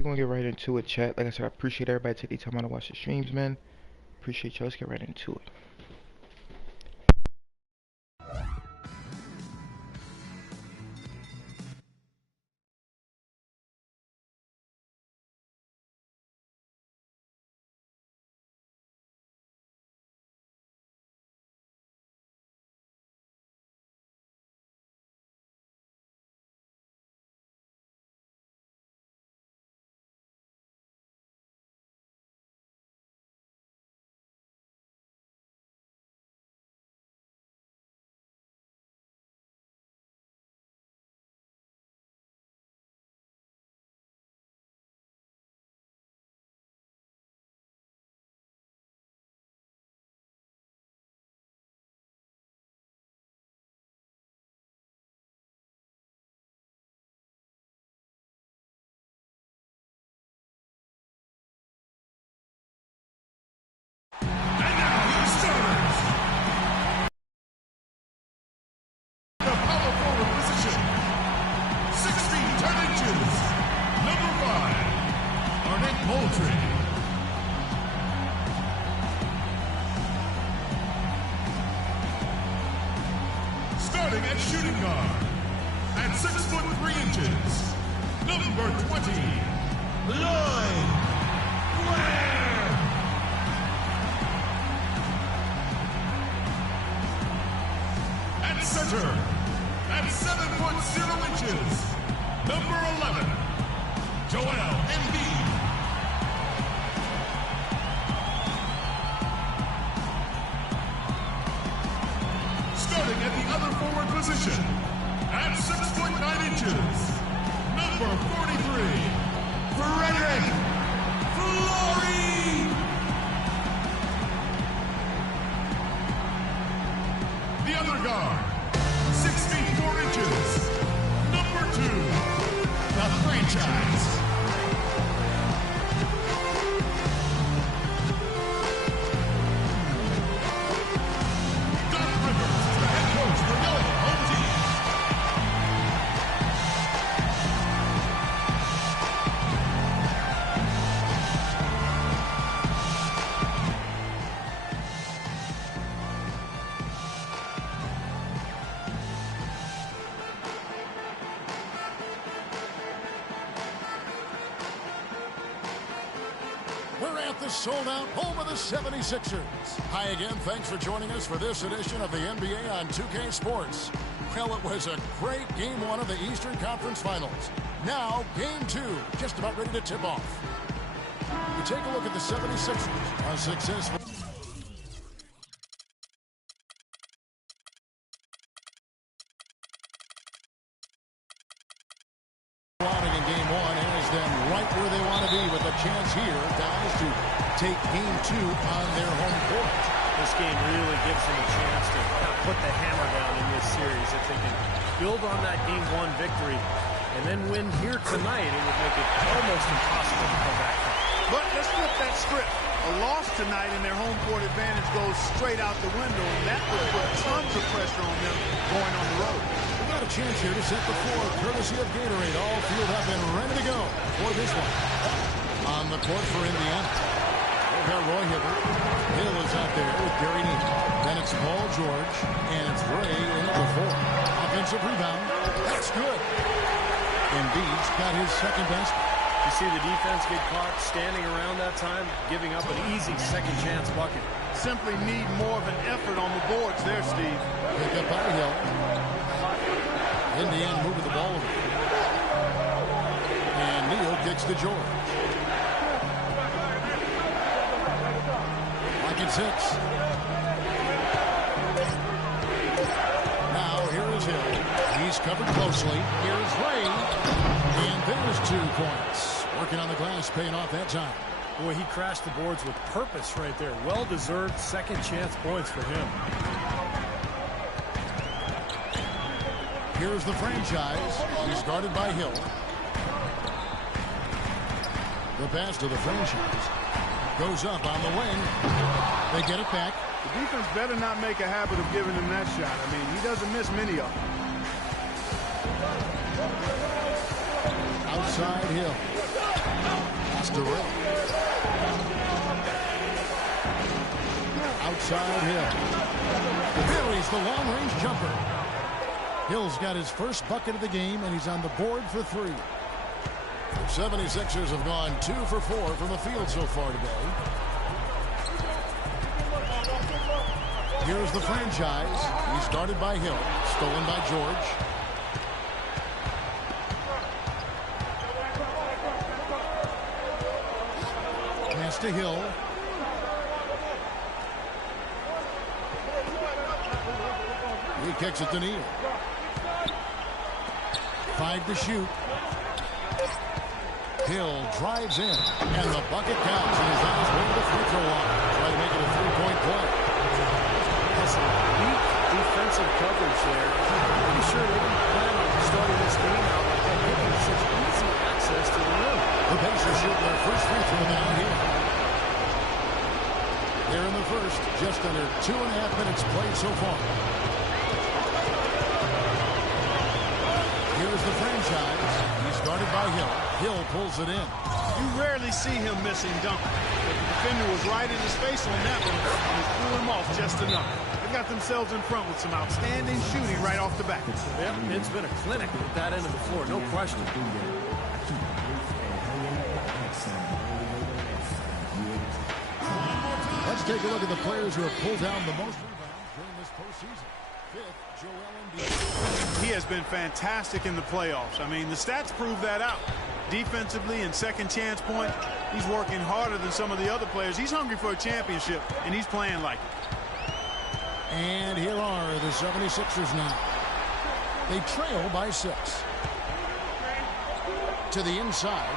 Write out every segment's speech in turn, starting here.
We're gonna get right into it, chat. Like I said, I appreciate everybody taking the time out to watch the streams, man. Appreciate y'all. Let's get right into it. Starting at shooting guard, at 6'3", number 20, Lloyd Blair. At center, at 7'0", number 11, Joel Embiid. Starting at the other forward position, at 6'9", number 43, Frederick Flory. The other guard, 64 inches, number 2, the franchise. We're at the sold-out home of the 76ers. Hi again, thanks for joining us for this edition of the NBA on 2K Sports. Well, it was a great Game 1 of the Eastern Conference Finals. Now, Game 2, just about ready to tip off. We take a look at the 76ers, a successful... in Game 1 has them right where they want to be with a chance here, guys, to take Game 2 on their home court. This game really gives them a chance to kind of put the hammer down in this series. If they can build on that Game 1 victory and then win here tonight, it would make it almost impossible to come back from. But let's flip that script. A loss tonight and their home court advantage goes straight out the window, and that would put tons of pressure on them going on the road. Got a chance here to set the floor, courtesy of Gatorade. All field up and ready to go for this one. On the court for Indiana. They've got Roy Hibbert. Hill is out there with Gary Neal. Then it's Paul George, and it's Ray in at the 4. Offensive rebound. That's good. Embiid's got his second best. You see the defense get caught standing around that time, giving up an easy second chance bucket. Simply need more of an effort on the boards there, Steve. Pick up by Hill. Indiana moving the ball over. And Neal kicks to George. Like it 6. Now here is Hill. He's covered closely. Here's Ray. And there's 2 points. Working on the glass, paying off that time. Boy, he crashed the boards with purpose right there. Well-deserved second chance points for him. Here's the franchise. He's guarded by Hill. The pass to the franchise. Goes up on the wing. They get it back. The defense better not make a habit of giving him that shot. I mean, he doesn't miss many of them. Outside Hill. Pass to Ray. Outside Hill. Buries the long-range jumper. Hill's got his first bucket of the game, and he's on the board for 3. The 76ers have gone 2 for 4 from the field so far today. Here's the franchise. He's guarded by Hill. Stolen by George. Pass to Hill. He kicks it to Neal. 5 to shoot. Hill drives in, and the bucket counts, and he's on his way to the free throw line. Try to make it a 3-point play. Has some weak defensive coverage there. I'm pretty sure they didn't plan on starting this game out like that, giving such easy access to the rim. The Pacers shoot their first free throw now here. They're in the first, just under 2.5 minutes played so far. Here's the franchise. He's guarded by Hill. Hill pulls it in. You rarely see him missing dunk. But the defender was right in his face on that one and threw him off just enough. They got themselves in front with some outstanding shooting right off the bat. Yep, it's been a clinic at that end of the floor, no question. Let's take a look at the players who have pulled down the most rebounds during this postseason. 5th, Joel Embiid. He has been fantastic in the playoffs. I mean, the stats prove that out. Defensively and second chance point, he's working harder than some of the other players. He's hungry for a championship, and he's playing like it. And here are the 76ers now. They trail by 6. To the inside.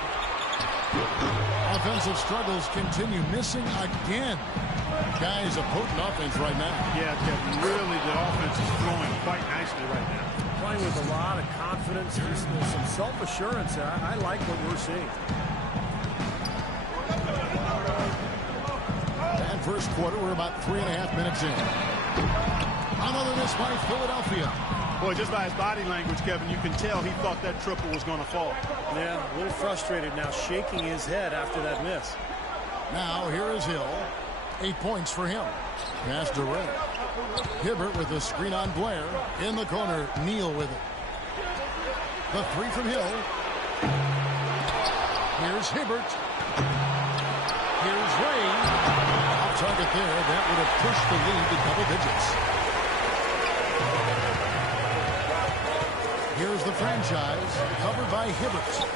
Offensive struggles continue. Missing again. Guys, a potent offense right now. Yeah, Kevin, really the offense is flowing quite nicely right now. Playing with a lot of confidence, just some self-assurance. I like what we're seeing. And first quarter, we're about 3.5 minutes in. Another miss by Philadelphia. Boy, just by his body language, Kevin, you can tell he thought that triple was going to fall. Yeah, a little frustrated now, shaking his head after that miss. Now, here is Hill. 8 points for him. Pass to Ray. Hibbert with the screen on Blair. In the corner, Neal with it. The 3 from Hill. Here's Hibbert. Here's Ray. Off target there. That would have pushed the lead to double digits. Here's the franchise, covered by Hibbert.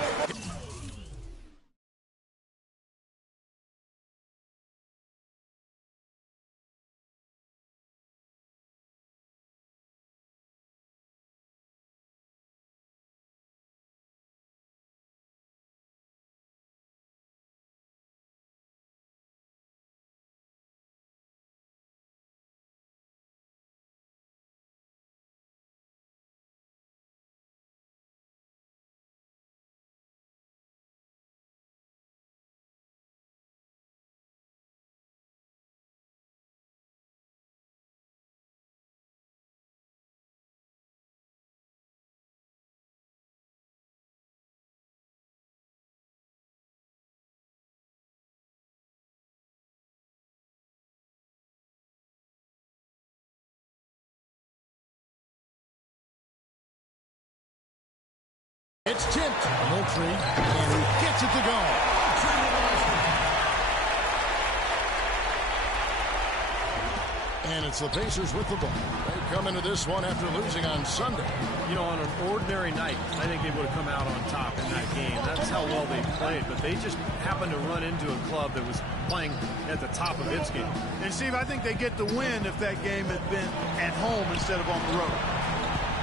It's tipped. Moultrie, and he gets it to go. And it's the Pacers with the ball. They come into this one after losing on Sunday. You know, on an ordinary night, I think they would have come out on top in that game. That's how well they played, but they just happened to run into a club that was playing at the top of its game. And, Steve, I think they get the win if that game had been at home instead of on the road.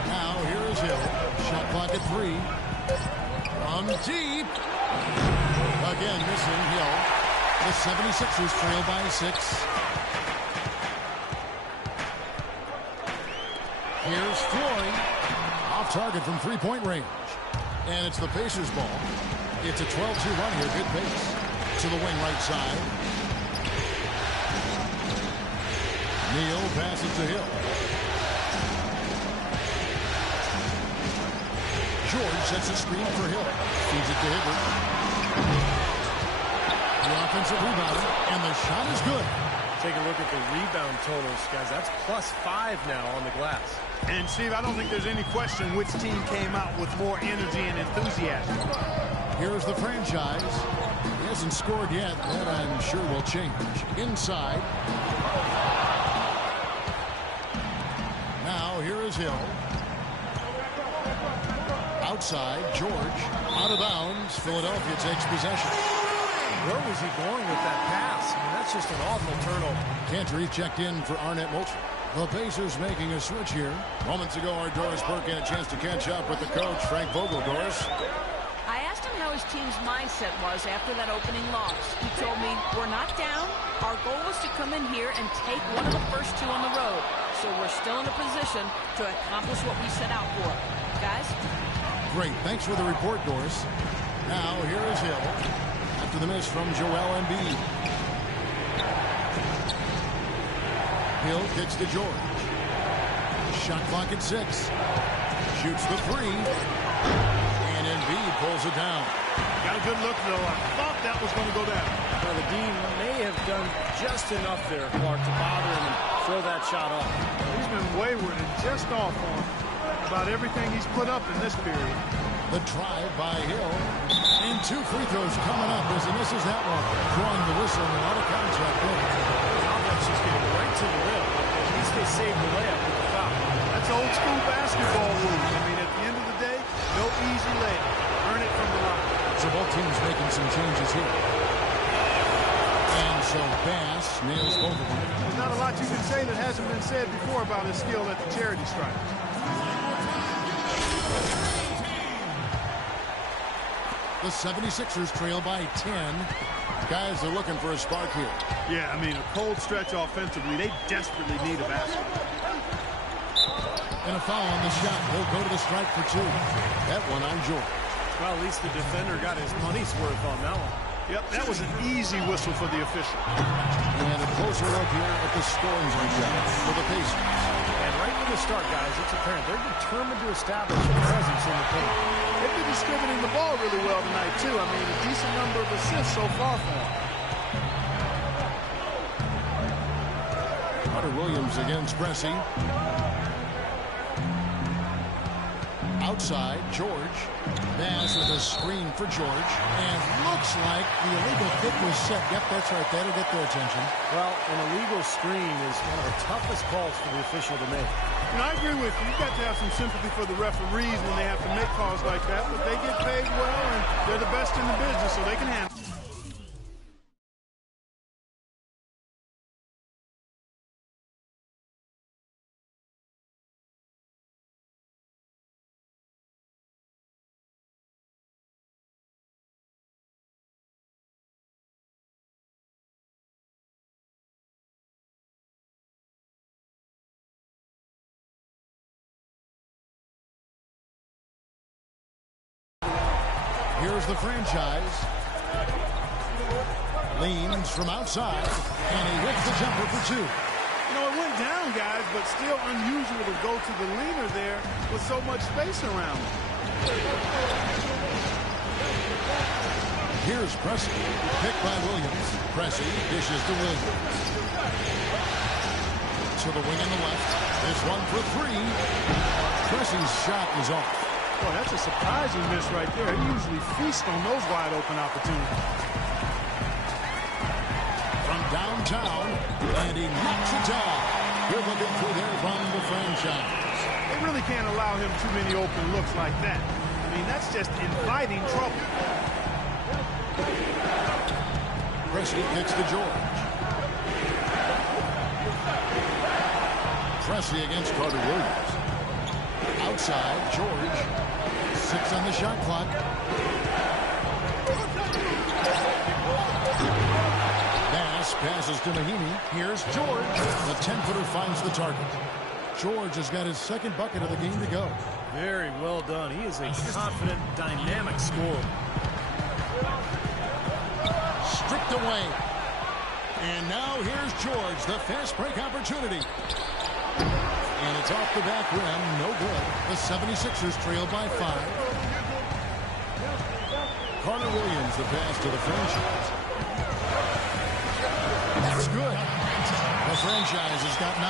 Now, here is Hill. Shot clock at 3. From deep. Again, missing Hill. The 76ers trail by 6. Here's Floyd. Off target from three-point range. And it's the Pacers ball. It's a 12-2 run here. Good pace. To the wing right side. Neal passes to Hill. George sets a screen for Hill. Feeds it to Hibbert. The offensive rebound, and the shot is good. Take a look at the rebound totals, guys. That's +5 now on the glass. And, Steve, I don't think there's any question which team came out with more energy and enthusiasm. Here's the franchise. He hasn't scored yet. That, I'm sure, will change. Inside. Now, here is Hill. Outside, George. Out of bounds. Philadelphia takes possession. Where was he going with that pass? I mean, that's just an awful turnover. Cantor checked in for Arnett Moultrie. The Pacers making a switch here. Moments ago, our Doris Burke had a chance to catch up with the coach, Frank Vogel. Doris? I asked him how his team's mindset was after that opening loss. He told me, we're not down. Our goal was to come in here and take one of the first two on the road. So we're still in a position to accomplish what we set out for. Guys? Great. Thanks for the report, Doris. Now, here is Hill. After the miss from Joel Embiid. Hill kicks to George. Shot clock at 6. Shoots the 3. And Embiid pulls it down. Got a good look, though. I thought that was going to go down. Well, the Dean may have done just enough there, Clark, to bother him and throw that shot off. He's been wayward and just off on about everything he's put up in this period. The drive by Hill. And 2 free throws coming up as he misses that one. Drawing the whistle and a lot of contact there. The offense just getting right to the rim. At least they saved the layup with the foul. That's old school basketball rules. I mean, at the end of the day, no easy layup. Earn it from the line. So both teams making some changes here. And so Bass nails both of them. There's not a lot you can say that hasn't been said before about his skill at the charity stripe. The 76ers trail by 10. Guys are looking for a spark here. Yeah, I mean, a cold stretch offensively. They desperately need a basket. And a foul on the shot. He'll go to the strike for 2. That one on George. Well, at least the defender got his money's worth on that one. Yep, that was an easy whistle for the official. And a closer look here at the scoring breakdown for the Pacers. And right from the start, guys, it's apparent they're determined to establish a presence in the paint. They've been distributing the ball really well tonight, too. I mean, a decent number of assists so far for them. Carter Williams against Pressey. Outside, George. Bass with a screen for George. And looks like the illegal kick was set. Yep, that's right. That'll get their attention. Well, an illegal screen is one of the toughest calls for the official to make. And I agree with you. You've got to have some sympathy for the referees when they have to make calls like that. But they get paid well, and they're the best in the business, so they can handle it. Here's the franchise. Leans from outside, and he hits the jumper for 2. You know, it went down, guys, but still unusual to go to the leaner there with so much space around him. Here's Pressey, picked by Williams. Pressey dishes to Williams. To the wing on the left. There's one for 3. Pressey's shot is off. Boy, that's a surprising miss right there. He usually feasts on those wide open opportunities. From downtown, and he knocks it down. You're looking for there from the franchise. They really can't allow him too many open looks like that. I mean, that's just inviting trouble. Pressey kicks to George. Pressey against Carter Williams. Outside, George. 6 on the shot clock. Bass passes to Mahinmi. Here's George. The 10-footer finds the target. George has got his second bucket of the game to go. Very well done. He is a confident, dynamic scorer. Stripped away. And now here's George, the fast break opportunity. And it's off the back rim, no good. The 76ers trail by 5. Carter Williams, the pass to the franchise. That's good. The franchise has got 9.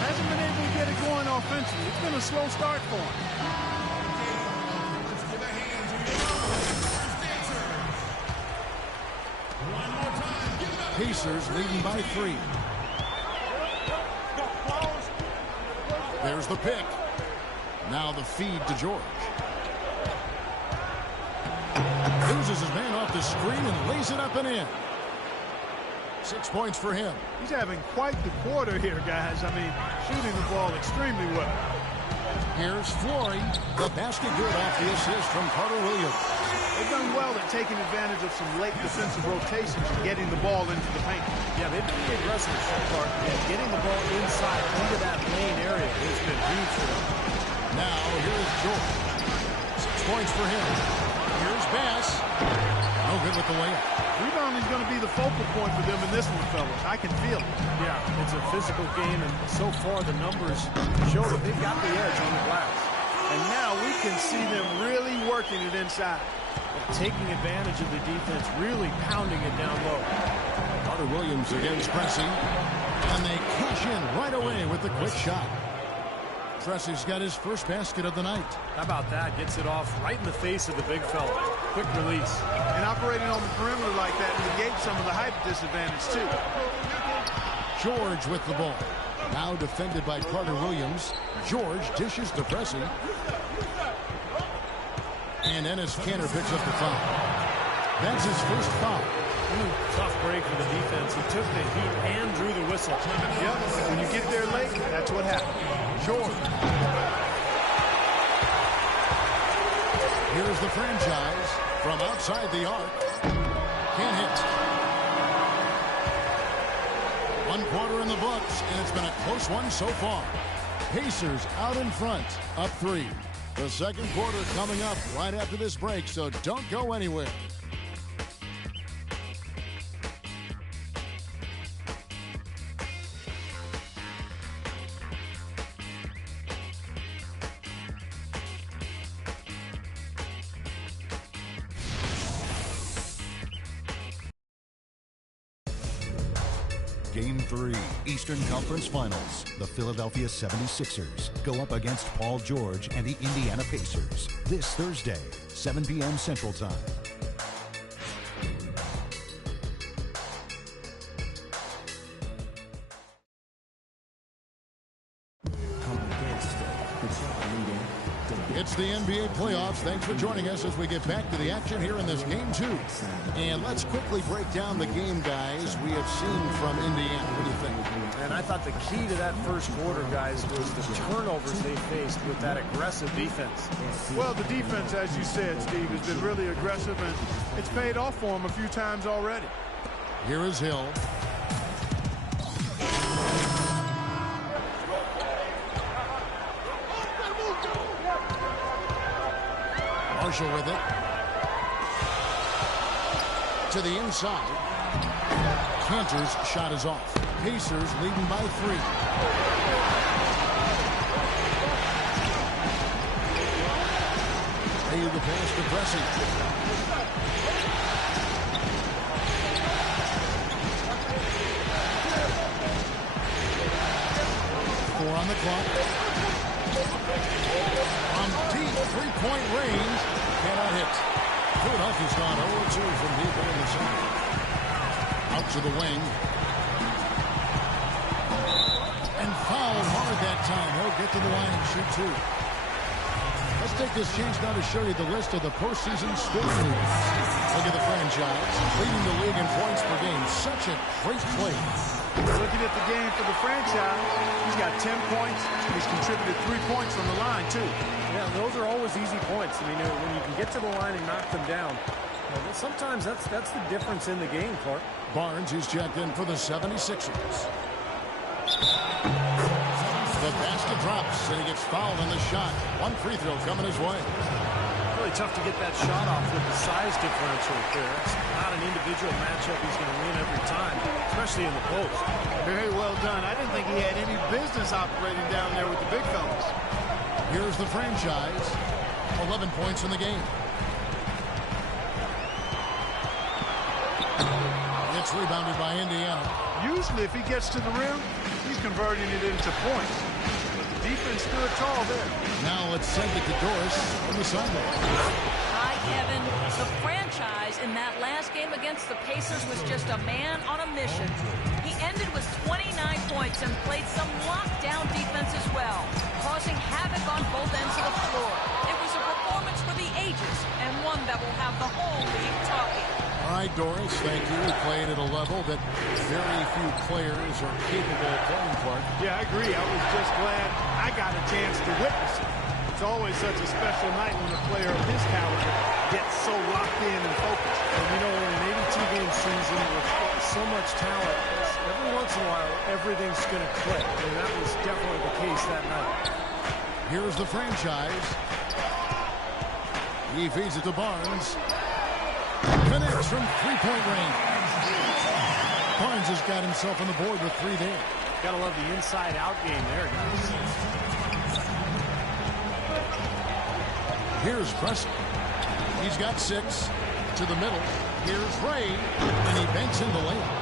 Hasn't been able to get it going offensively. It's been a slow start for him. Pacers leading by 3. There's the pick. Now the feed to George. Loses his man off the screen and lays it up and in. 6 points for him. He's having quite the quarter here, guys. I mean, shooting the ball extremely well. Here's Flory. The basket good off the assist from Carter Williams. They've done well at taking advantage of some late defensive rotations and getting the ball into the paint. Yeah, they've been the aggressive part, and getting the ball inside into that lane area has been huge for them. Now here's George. 6 points for him. Here's Bass. No good with the layup. Rebounding is going to be the focal point for them in this one, fellas. I can feel it. Yeah, it's a physical game, and so far the numbers show that they've got the edge on the glass. And now we can see them really working it inside. Taking advantage of the defense, really pounding it down low. Carter Williams against Pressey. And they cash in right away with the quick shot. Pressey's got his first basket of the night. How about that? Gets it off right in the face of the big fella. Quick release. And operating on the perimeter like that negates some of the height disadvantage, too. George with the ball. Now defended by Carter Williams. George dishes to Pressey. And Ennis Kanter picks up the foul. That's his first foul. Tough break for the defense. He took the heat and drew the whistle. Yep. When you get there late, that's what happens. George. Here's the franchise from outside the arc. Can't hit. 1 quarter in the books, and it's been a close one so far. Pacers out in front, up 3. The second quarter coming up right after this break, so don't go anywhere. Game 3, Eastern Conference Finals. The Philadelphia 76ers go up against Paul George and the Indiana Pacers this Thursday, 7 p.m. Central Time. It's the NBA playoffs. Thanks for joining us as we get back to the action here in this game 2. And let's quickly break down the game, guys, we have seen from Indiana. What do you think? And I thought the key to that first quarter, guys, was the turnovers they faced with that aggressive defense. Well, the defense, as you said, Steve, has been really aggressive, and it's paid off for them a few times already. Here is Hill. Marshall with it. To the inside. Kanter's shot is off. Pacers leading by 3. Hey, the pass to Pressey. 4 on the clock. From deep three-point range, cannot hit. Philadelphia's gone 0-2 from deep in the center. Out to the wing. And fouled hard that time. He'll get to the line and shoot 2. Let's take this chance now to show you the list of the postseason scoring leaders. Look at the franchise, leading the league in points per game. Such a great play. Looking at the game for the franchise, he's got 10 points. He's contributed 3 points from the line, too. Yeah, those are always easy points. I mean, when you can get to the line and knock them down, sometimes that's the difference in the game, Clark. Barnes is checked in for the 76ers. The basket drops, and he gets fouled on the shot. 1 free throw coming his way. Really tough to get that shot off with the size differential there. It's not an individual matchup he's going to win every time, especially in the post. Very well done. I didn't think he had any business operating down there with the big fellas. Here's the franchise. 11 points in the game. It's It's rebounded by Indiana. Usually if he gets to the rim, he's converting it into points. But the defense stood tall there. Now let's send it to Doris on the sideline. Hi, Kevin. The franchise in that last game against the Pacers was just a man on a mission. He ended with 29 points and played some lockdown defense as well, causing havoc on both ends of the floor. It was a performance for the ages and one that will have the whole league talking. All right, Doris, thank you. He played at a level that very few players are capable of playing for. Yeah, I agree. I was just glad I got a chance to witness it. It's always such a special night when a player of his caliber gets so locked in and focused. And you know, in an 82-game season with so much talent, every once in a while, everything's going to click. And that was definitely the case that night. Here's the franchise. He feeds it to Barnes. Connects from three-point range. Barnes has got himself on the board with 3 there. Gotta love the inside-out game there, guys. Here's Preston. He's got 6 to the middle. Here's Ray, and he banks in the layup.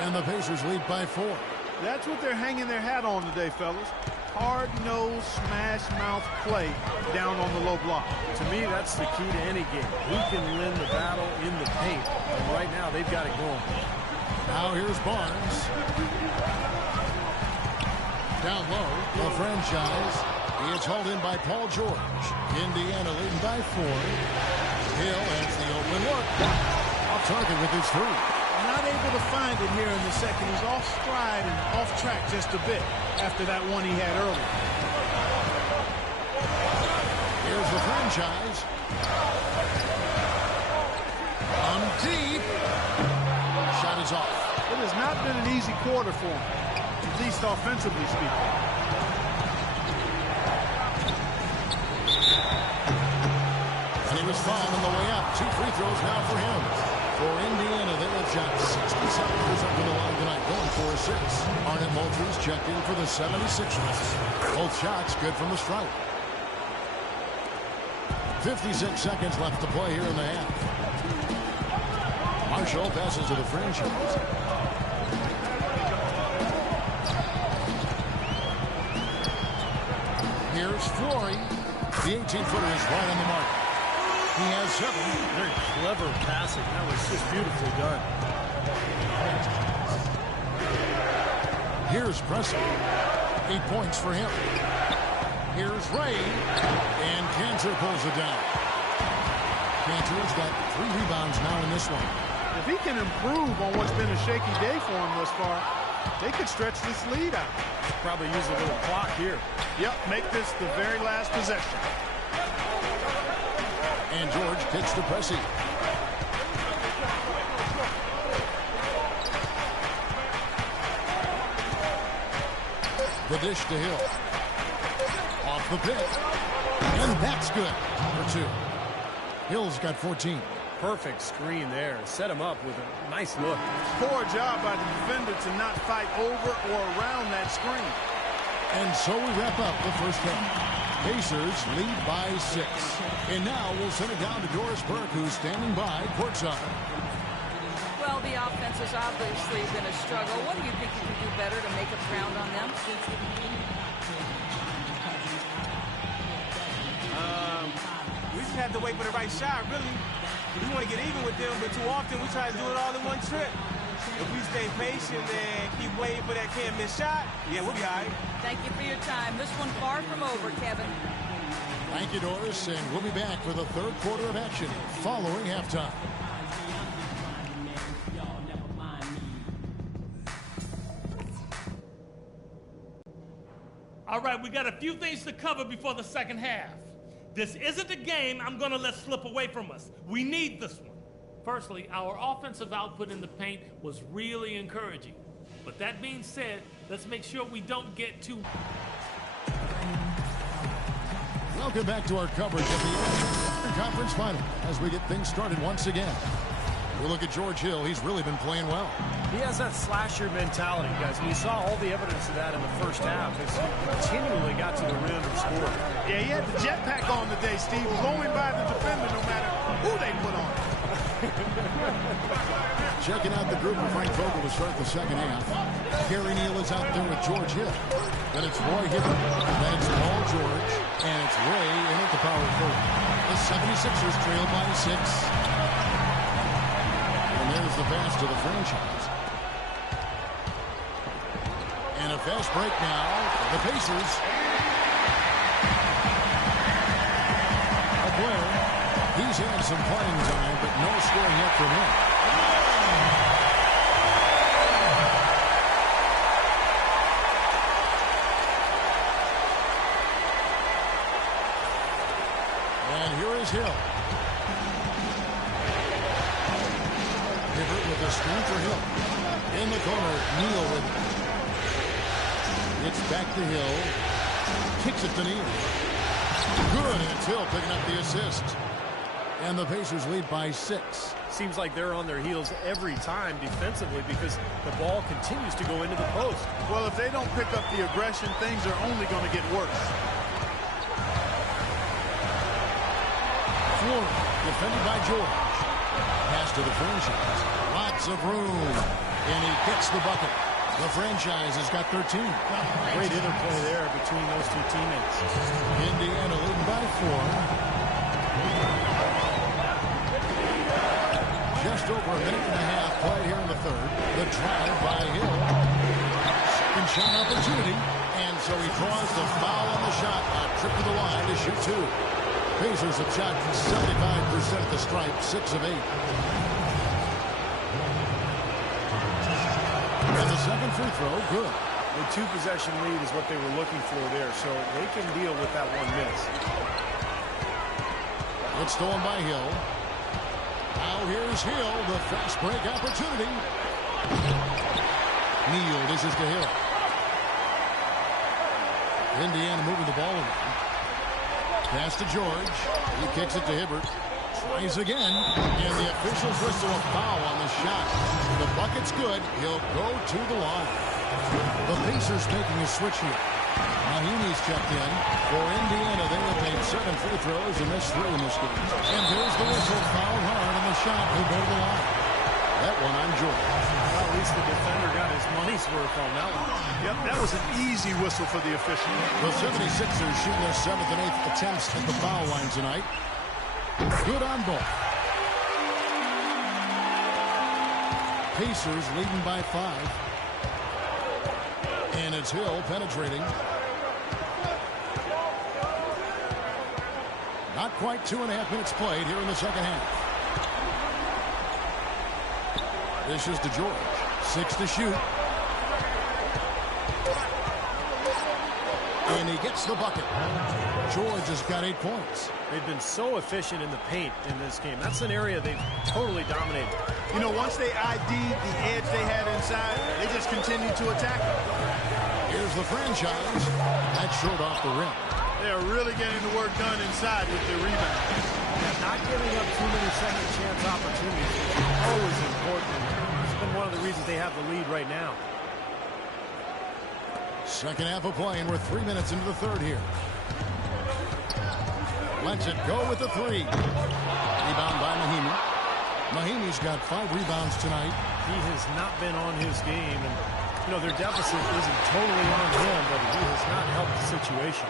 And the Pacers lead by 4. That's what they're hanging their hat on today, fellas. Hard-nosed, smash-mouth play down on the low block. To me, that's the key to any game. Who can win the battle in the paint? And right now, they've got it going. Now here's Barnes. Down low, the franchise. He is hauled in by Paul George. Indiana leading by 4. Hill has the open look. Off target with his 3. Not able to find it here in the second. He's off stride and off track just a bit after that one he had earlier. Here's the franchise. On deep. Shot is off. It has not been an easy quarter for him, at least offensively speaking. And he was fouled on the way up. 2 free throws now for him. For Indiana, they have shot 67% up to the line tonight, going for a 6. Arnett Moultries checked in for the 76ers. Both shots good from the stripe. 56 seconds left to play here in the half. Marshall passes to the franchise. Here's Flory. The 18-footer is right on the mark. He has 7. Very clever passing. That was just beautifully done. Here's Preston. 8 points for him. Here's Ray. And Cantor pulls it down. Cantor's got 3 rebounds now in this one. If he can improve on what's been a shaky day for him thus far, they could stretch this lead out. Probably use a little clock here. Yep, make this the very last possession. And George kicks to Pressey. The dish to Hill. Off the pick. And that's good for 2. Hill's got 14. Perfect screen there. Set him up with a nice look. Poor job by the defender to not fight over or around that screen. And so we wrap up the first half. Pacers lead by 6. And now we'll send it down to Doris Burke, who's standing by courtside. Well, the offense has obviously been a struggle. What do you think you can do better to make a pound on them? We just have to wait for the right shot, really. We want to get even with them, but too often we try to do it all in one trip. If we stay patient and keep waiting for that can't-miss shot, yeah, we'll be all right. Thank you for your time. This one far from over, Kevin. Thank you, Doris, and we'll be back for the third quarter of action following halftime. All right, we got a few things to cover before the second half. This isn't a game I'm going to let slip away from us. We need this one. Firstly, our offensive output in the paint was really encouraging. But that being said, let's make sure we don't get too... Welcome back to our coverage of the Eastern Conference Final as we get things started once again. We look at George Hill. He's really been playing well. He has that slasher mentality, guys. And you saw all the evidence of that in the first half as he continually got to the rim and scored. Yeah, he had the jetpack on today, Steve. Blowing by the defender no matter who they put on. checking out the group of Frank Vogel to start the second half. Gary Neal is out there with George Hill. Then it's Roy Hibbert. Then it's Paul George. And it's Ray in at the power forward. The 76ers trail by 6. And there's the pass to the franchise. And a fast break now for the Pacers. Blair, he's had some playing time, but no scoring yet from him. And here is Hill. Hibbert with a screen for Hill. In the corner, Neal with it. It's back to Hill. Kicks it to Neal. Good, and it's Hill picking up the assist. And the Pacers lead by 6. Seems like they're on their heels every time defensively because the ball continues to go into the post. Well, if they don't pick up the aggression, things are only going to get worse. Florida, defended by George. Pass to the franchise. Lots of room. And he gets the bucket. The franchise has got 13. Great interplay there between those two teammates. Indiana leading by 4. Just over a minute and a half played here in the third. The drive by Hill. Second shot opportunity. And so he draws the foul on the shot. A trip to the line to shoot 2. Pacers have shot 75% at the stripe, 6 of 8. And the second free throw, good. The 2-possession lead is what they were looking for there, so they can deal with that one miss. It's stolen by Hill. Now here's Hill, the fast break opportunity. Neal dishes to Hill. Indiana moving the ball around. Pass to George. He kicks it to Hibbert. Tries again. And the officials whistle a foul on the shot. The bucket's good. He'll go to the line. The Pacers making a switch here. Mahimi's checked in. For Indiana, they have made 7 free throws and missed 3 in this game. And there's the whistle. Foul hard on the shot. He'll go to the line. That one on George. Well, at least the defender got his money's worth on that one. Yep, that was an easy whistle for the official. The 76ers shooting their 7th and 8th attempts at the foul line tonight. Good on both. Pacers leading by 5. And it's Hill penetrating. Not quite 2.5 minutes played here in the second half. This is to George. 6 to shoot. And he gets the bucket. George has got 8 points. They've been so efficient in the paint in this game. That's an area they've totally dominated. You know, once they ID'd the edge they had inside, they just continued to attack it. Here's the franchise. That's short off the rim. They are really getting the work done inside with their rebound. Not giving up too many second chance opportunities, which is always important. It's been one of the reasons they have the lead right now. Second half of play, and we're 3 minutes into the third here. Lets it go with the 3. Rebound by Mahimi. Mahimi's got 5 rebounds tonight. He has not been on his game, and you know their deficit isn't totally on him, but he has not helped the situation.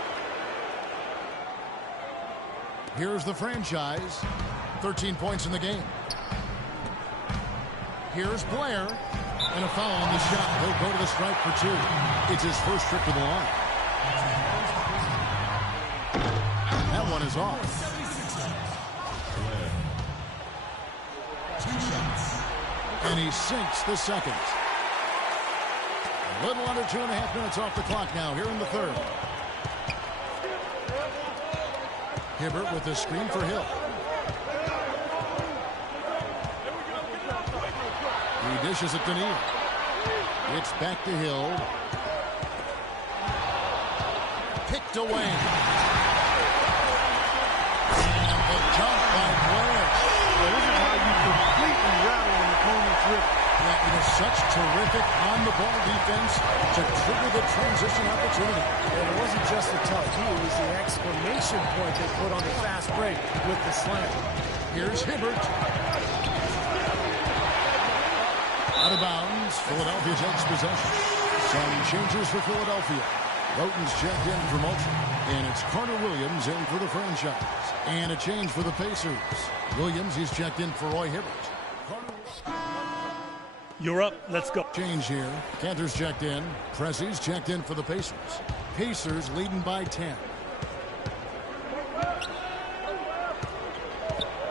Here's the franchise. 13 points in the game. Here's Blair. And a foul on the shot. He'll go to the stripe for 2. It's his first trip to the line. That one is off. And he sinks the second. A little under 2.5 minutes off the clock now here in the third. Hibbert with the screen for Hill. He dishes it to Neal. It's back to Hill. Picked away. And the jump by Blair. Well, this is how you completely rattle an opponent's rip. Yeah, you know, such terrific on-the-ball defense to trigger the transition opportunity. And it wasn't just the tough D, it was the exclamation point they put on the fast break with the slam. Here's Hibbert. Out of bounds. Philadelphia takes possession. Some changes for Philadelphia. Roten's checked in for motion. And it's Carter Williams in for the franchise. And a change for the Pacers. Williams, he's checked in for Roy Hibbert. You're up. Let's go. Change here. Cantor's checked in. Pressey's checked in for the Pacers. Pacers leading by 10.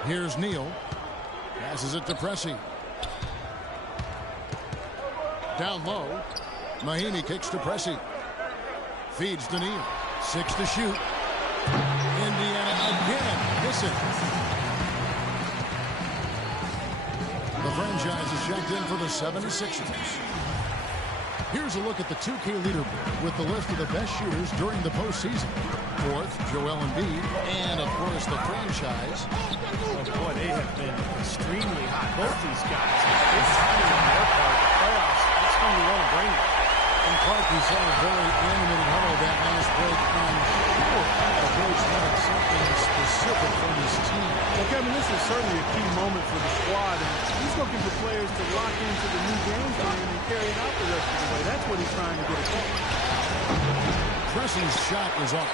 Here's Neal. Passes it to Pressey. Down low. Mahinmi kicks to Pressey. Feeds to Neal. 6 to shoot. Indiana again. Missing. The franchise is checked in for the 76ers. Here's a look at the 2K leaderboard with the list of the best shooters during the postseason. Fourth, Joel Embiid, and of course the franchise. Oh boy, they have been extremely hot. Both these guys. It's time on their part. Playoffs, that's when you want to bring it. And Clark, we saw a very animated huddle that last break. I'm sure the coach wanted something specific from his team. Well, Kevin, this is certainly a key moment for the squad, and he's looking for players to lock into the new game plan and carry it out the rest of the way. That's what he's trying to get across. Pressey's shot is off.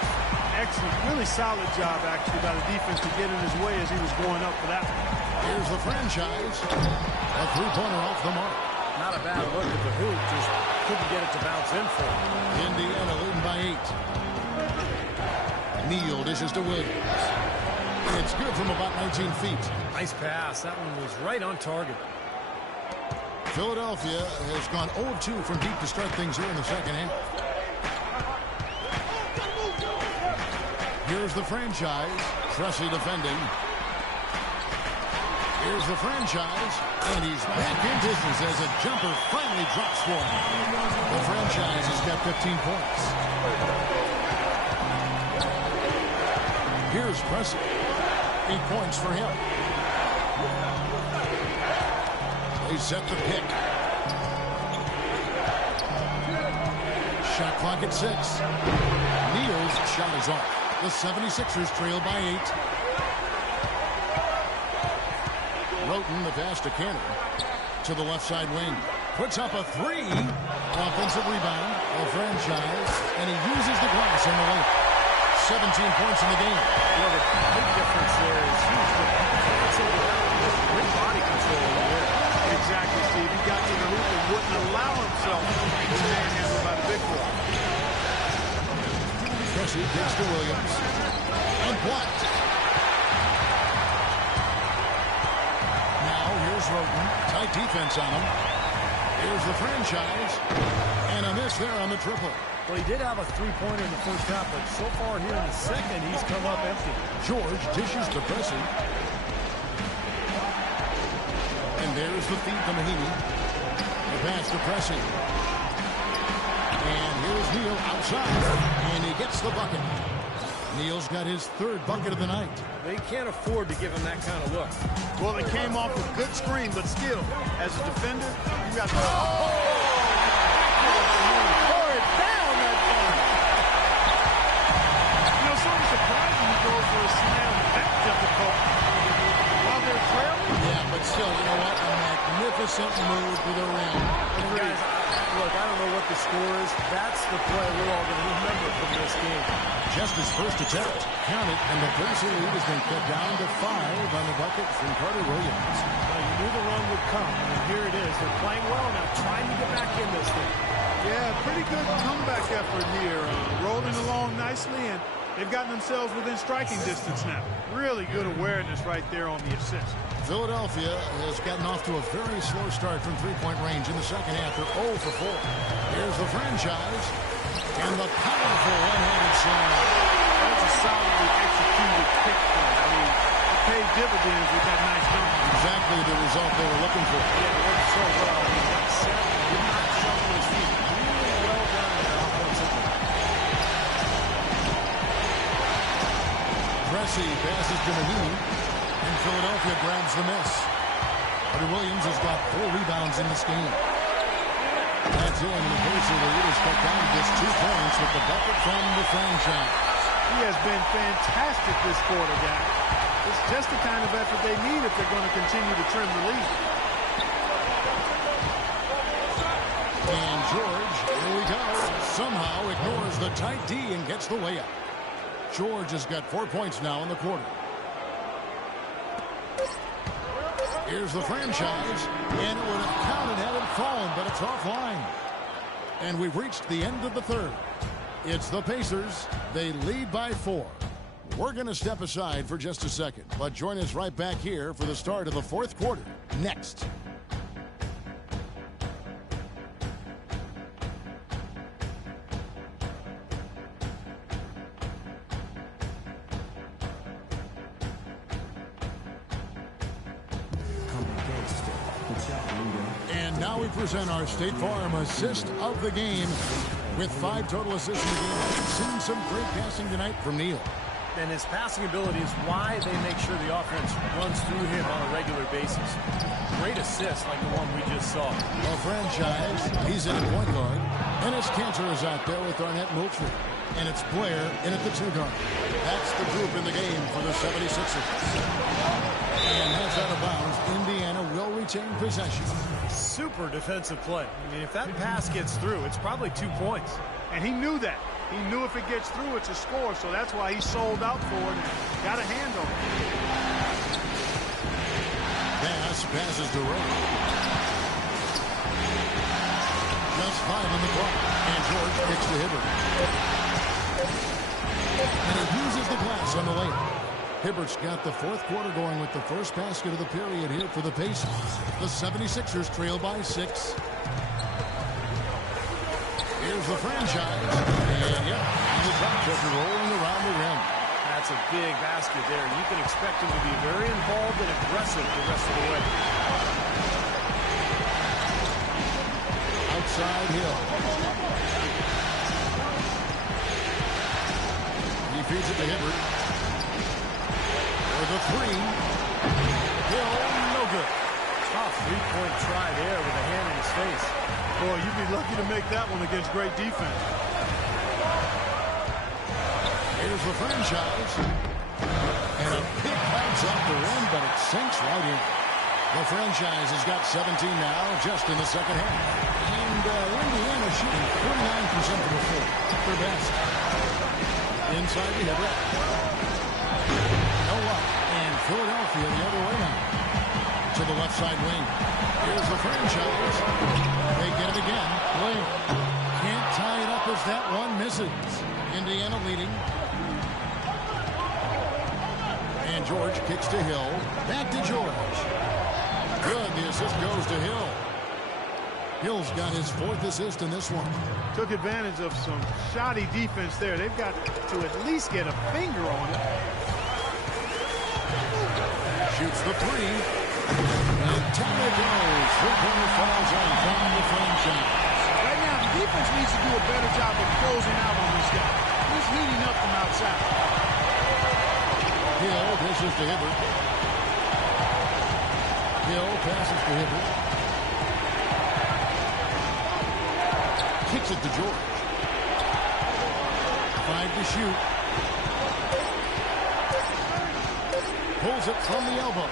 Excellent, really solid job, actually, by the defense to get in his way as he was going up for that one. Here's the franchise. A three-pointer off the mark. Not a bad look at the hoop, just couldn't get it to bounce in for him. Indiana leading by 8. Neal dishes to Williams. It's good from about 19 feet. Nice pass. That one was right on target. Philadelphia has gone 0-2 from deep to start things here in the second half. Here's the franchise. Pressey defending. Here's the franchise. And he's back in business as a jumper finally drops for him. The franchise has got 15 points. Here's Pressey. 8 points for him. They set the pick. Shot clock at 6. Neal's shot is off. The 76ers trail by 8. Roten, the pass to Cantor. To the left side wing. Puts up a 3. Offensive rebound. A franchise. And he uses the glass on the lane. 17 points in the game. You know, the big difference there is huge. With great body control in there. Exactly, Steve. He got to the hoop and wouldn't allow himself to be manhandled by the big boy. Pressey gets to Williams. And blocked. Now here's Roten. Tight defense on him. Here's the franchise. And a miss there on the triple. Well, he did have a three-pointer in the first half, but so far here in the second, he's come up empty. George dishes to Pressey. And there's the feed to Mahinmi. The pass to Pressey. And here's Neal outside. And he gets the bucket. Neal's got his third bucket of the night. They can't afford to give him that kind of look. Well, it came off a good screen, but still, as a defender, you got to... Surprising he goes for a slam that difficult while they're trailing. Yeah, but still, you know what? A magnificent move to the rim. Guys, look, I don't know what the score is. That's the play we're all going to remember from this game. Just his first attempt. Count it, and the Pacers lead has been cut down to 5 on the bucket from Carter Williams. Well, you knew the run would come, and here it is. They're playing well now, trying to get back in this thing. Yeah, pretty good comeback effort here. Rolling along nicely, and they've gotten themselves within striking distance now. Really good awareness right there on the assist. Philadelphia has gotten off to a very slow start from three-point range in the second half. They're 0 for 4. Here's the franchise. And the powerful one-handed slam. That's a solidly executed pick play. I mean, it paid dividends with that nice dunk. Exactly the result they were looking for. Yeah, it worked so well. He got set, did not shuffle his feet. Really well done there offensively. Pressey passes to Mahinmi, and Philadelphia grabs the miss. Carter Williams has got 4 rebounds in this game. That's in. The Pacer lead is cut down to just 2 points with the bucket from the franchise. He has been fantastic this quarter, guys. It's just the kind of effort they need if they're going to continue to trim the lead. somehow ignores the tight D and gets the layup. George has got 4 points now in the quarter. Here's the franchise, and it would have counted had it fallen, but it's offline. And we've reached the end of the third. It's the Pacers. They lead by 4. We're going to step aside for just a second, but join us right back here for the start of the fourth quarter next. And now we present our State Farm assist of the game. With 5 total assists in the game, we've seen some great passing tonight from Neal. And his passing ability is why they make sure the offense runs through him on a regular basis. Great assist like the one we just saw. A franchise, he's in at point guard. Ennis Cantor is out there with Arnett Moultrie. And it's Blair in at the 2 guard. That's the group in the game for the 76ers. And that's out of bounds. Indiana will retain possession. Super defensive play. I mean, if that pass gets through, it's probably 2 points. And he knew that. He knew if it gets through, it's a score, so that's why he sold out for it and got a hand on it. Pass passes to Rowe. Just 5 on the clock. And George kicks to Hibbert. And he uses the glass on the layup. Hibbert's got the fourth quarter going with the first basket of the period here for the Pacers. The 76ers trail by 6. Here's the franchise. And yeah, the drop kicker rolling around the rim. That's a big basket there. You can expect him to be very involved and aggressive the rest of the way. Outside Hill. He feeds it to Hibbert. For the 3. Hill, no good. Tough 3-point try there with a hand in his face. Boy, you'd be lucky to make that one against great defense. Here's the franchise. And a big bounce off the rim, but it sinks right in. The franchise has got 17 now, just in the second half. And Indiana shooting 49% from the floor. Their best. Inside the Hibbert. No luck. And Philadelphia the other way now. To the left side wing. Here's the franchise. They get it again. Blair can't tie it up as that one misses. Indiana leading. And George kicks to Hill. Back to George. Good. The assist goes to Hill. Hill's got his 4th assist in this one. Took advantage of some shoddy defense there. They've got to at least get a finger on it. Shoots the 3. And time it goes. 3-pointer falls on from the franchise. Right now, the defense needs to do a better job of closing out on this guy. He's heating up from outside. Hill dishes to Hibbert. Hill passes to Hibbert. Kicks it to George. 5 to shoot. Pulls it from the elbow.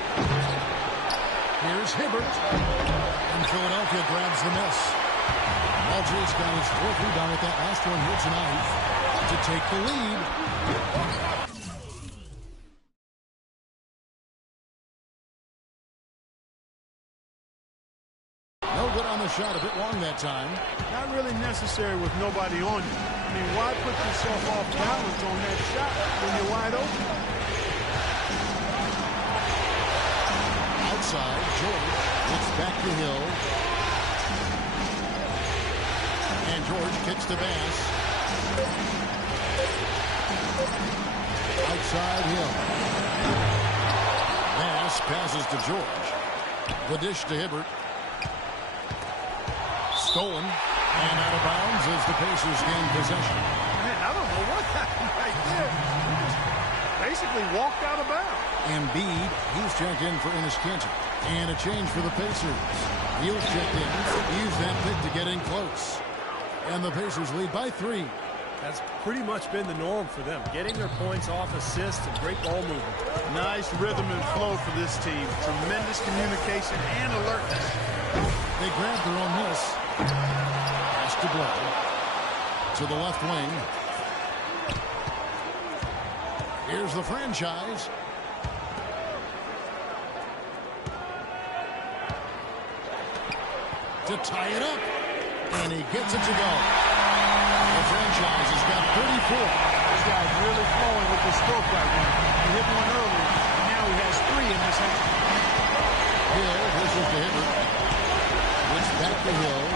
Here's Hibbert. And Philadelphia grabs the miss. Aldridge's got his 4th rebound with that last one here tonight to take the lead. No good on the shot. A bit long that time. Not really necessary with nobody on you. I mean, why put yourself off balance on that shot when you're wide open? Outside, George looks back to Hill. And George kicks to Bass. Outside Hill. Bass passes to George. The dish to Hibbert. Stolen. And out of bounds as the Pacers gain possession. Man, I don't know what happened right there. He just basically walked out of bounds. Embiid, he's checked in for Ennis Cantor. And a change for the Pacers. Neal's checked in. Used that pick to get in close. And the Pacers lead by 3. That's pretty much been the norm for them. Getting their points off assists and great ball movement. Nice rhythm and flow for this team. Tremendous communication and alertness. They grabbed their own miss. Pass to Blair. To to the left wing. Here's the franchise. To tie it up. And he gets it to go. The franchise has got 34. This guy's really flowing with the stroke right now. He hit one earlier, and now he has 3 in this half. Hill versus the hitter. Which back to Hill.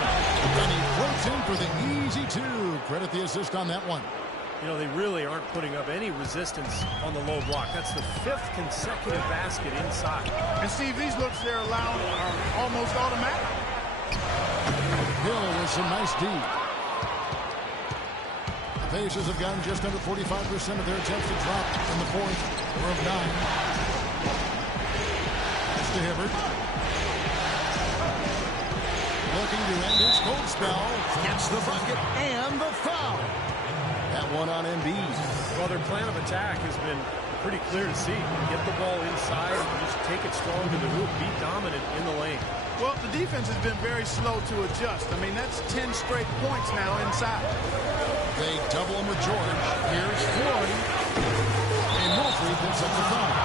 And he floats in for the easy 2. Credit the assist on that one. You know, they really aren't putting up any resistance on the low block. That's the 5th consecutive basket inside. And Steve, these looks they're allowing are almost automatic. Hill with some nice D. The Pacers have gotten just under 45% of their attempts to drop in the 4th. 4 of 9. That's to Hibbert. Looking to end his cold spell. Gets the bucket and the foul. That one on Embiid. Well, their plan of attack has been pretty clear to see. Get the ball inside and just take it strong to the hoop. Be dominant in the lane. Well, the defense has been very slow to adjust. I mean, that's 10 straight points now inside. They double him with George. Here's Floyd. And Mosley picks up the foul.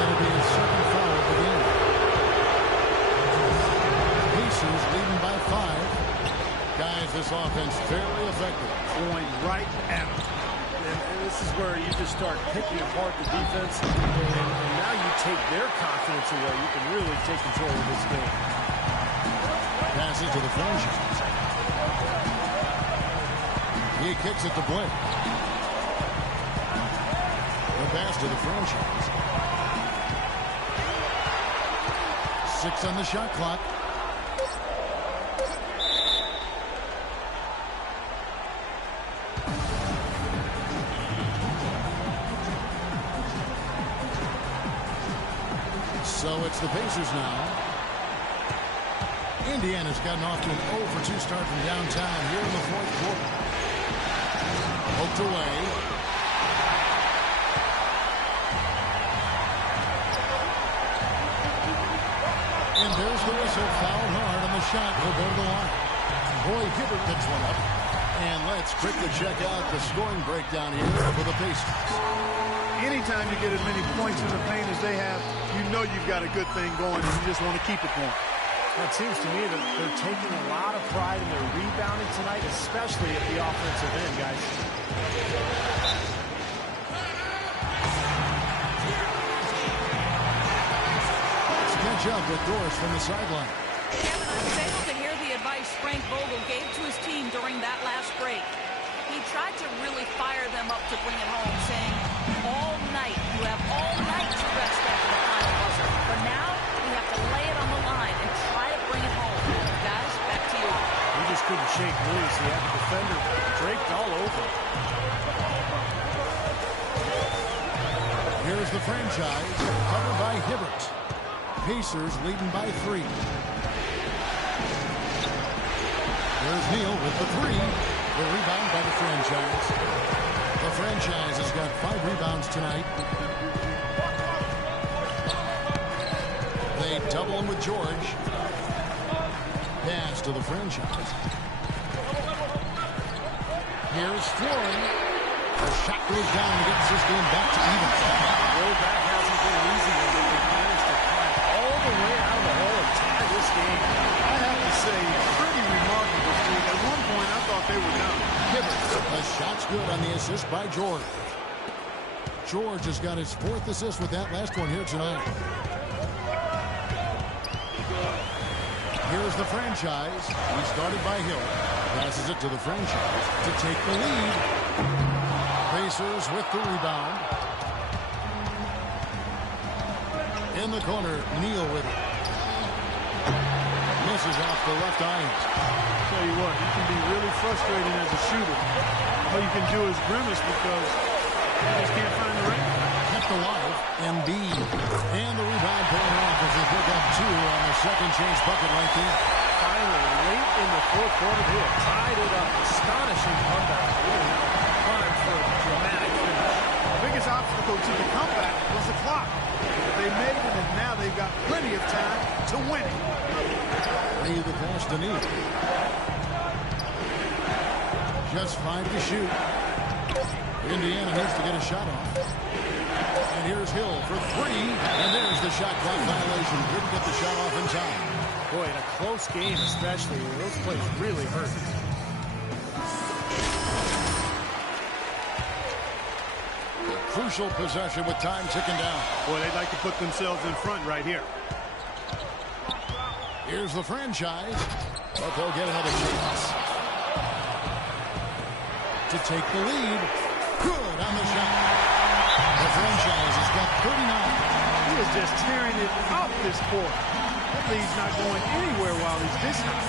It'll be his 2nd foul of the game. Pacers leading by 5. Guys, this offense fairly effective. Going right at him. And this is where you just start picking apart the defense, and now you take their confidence away. You can really take control of this game. Pass it to the franchise. He kicks it to Blake. The pass to the franchise. 6 on the shot clock. So it's the Pacers now. Indiana's gotten off to an 0 for 2 start from downtown here in the 4th quarter. Poked away. And there's the whistle. Fouled hard on the shot. He'll go to the line. Roy Hibbert picks one up. And let's quickly check out the scoring breakdown here for the Pacers. Anytime you get as many points in the paint as they have, you know you've got a good thing going, and you just want to keep it going. Well, it seems to me that they're taking a lot of pride in their rebounding tonight, especially at the offensive end, guys. Let's catch up with Doris from the sideline. Kevin, I was able to hear the advice Frank Vogel gave to his team during that last break. He tried to really fire them up to bring it home, saying, all night, you have all night to rest after the final buzzer. But now, we have to lay it on the line and try to bring it home. Guys, back to you. He just couldn't shake loose. He had the defender draped all over. Here's the franchise, covered by Hibbert. Pacers leading by 3. There's Neal with the 3. The rebound by the franchise. The franchise has got 5 rebounds tonight. They double him with George. Pass to the franchise. Here's Floyd. The shot goes down and gets this game back to even. The road back hasn't been easy, and they've managed to climb all the way out of the hole and tie this game. I have to say, pretty remarkable, Steve. At one point, I thought they were done. The shot's good on the assist by George. George has got his 4th assist with that last one here tonight. Here's the franchise. He started by Hill. Passes it to the franchise to take the lead. Pacers with the rebound. In the corner, Neal with it. Misses off the left eye. Tell you what, you can be really frustrating as a shooter. All you can do is grimace because you just can't find the ring. Kept alive, Embiid. And the rebound paying off as they pick up 2 on the second chance bucket right there. Finally, late in the 4th quarter, they have tied it up. Astonishing comeback. Really now time for a dramatic finish. The biggest obstacle to the comeback was the clock. They made it, and now they've got plenty of time to win it. Lead the pass to Neal. Just 5 to shoot. Indiana needs to get a shot off. And here's Hill for 3. And there's the shot clock violation. Couldn't get the shot off in time. Boy, in a close game especially, those plays really hurt. A crucial possession with time ticking down. Boy, they'd like to put themselves in front right here. Here's the franchise. But they'll get another chance to take the lead. Good on the shot. The franchise has got 39. He is just tearing it up this court. That lead's not going anywhere while he's this high.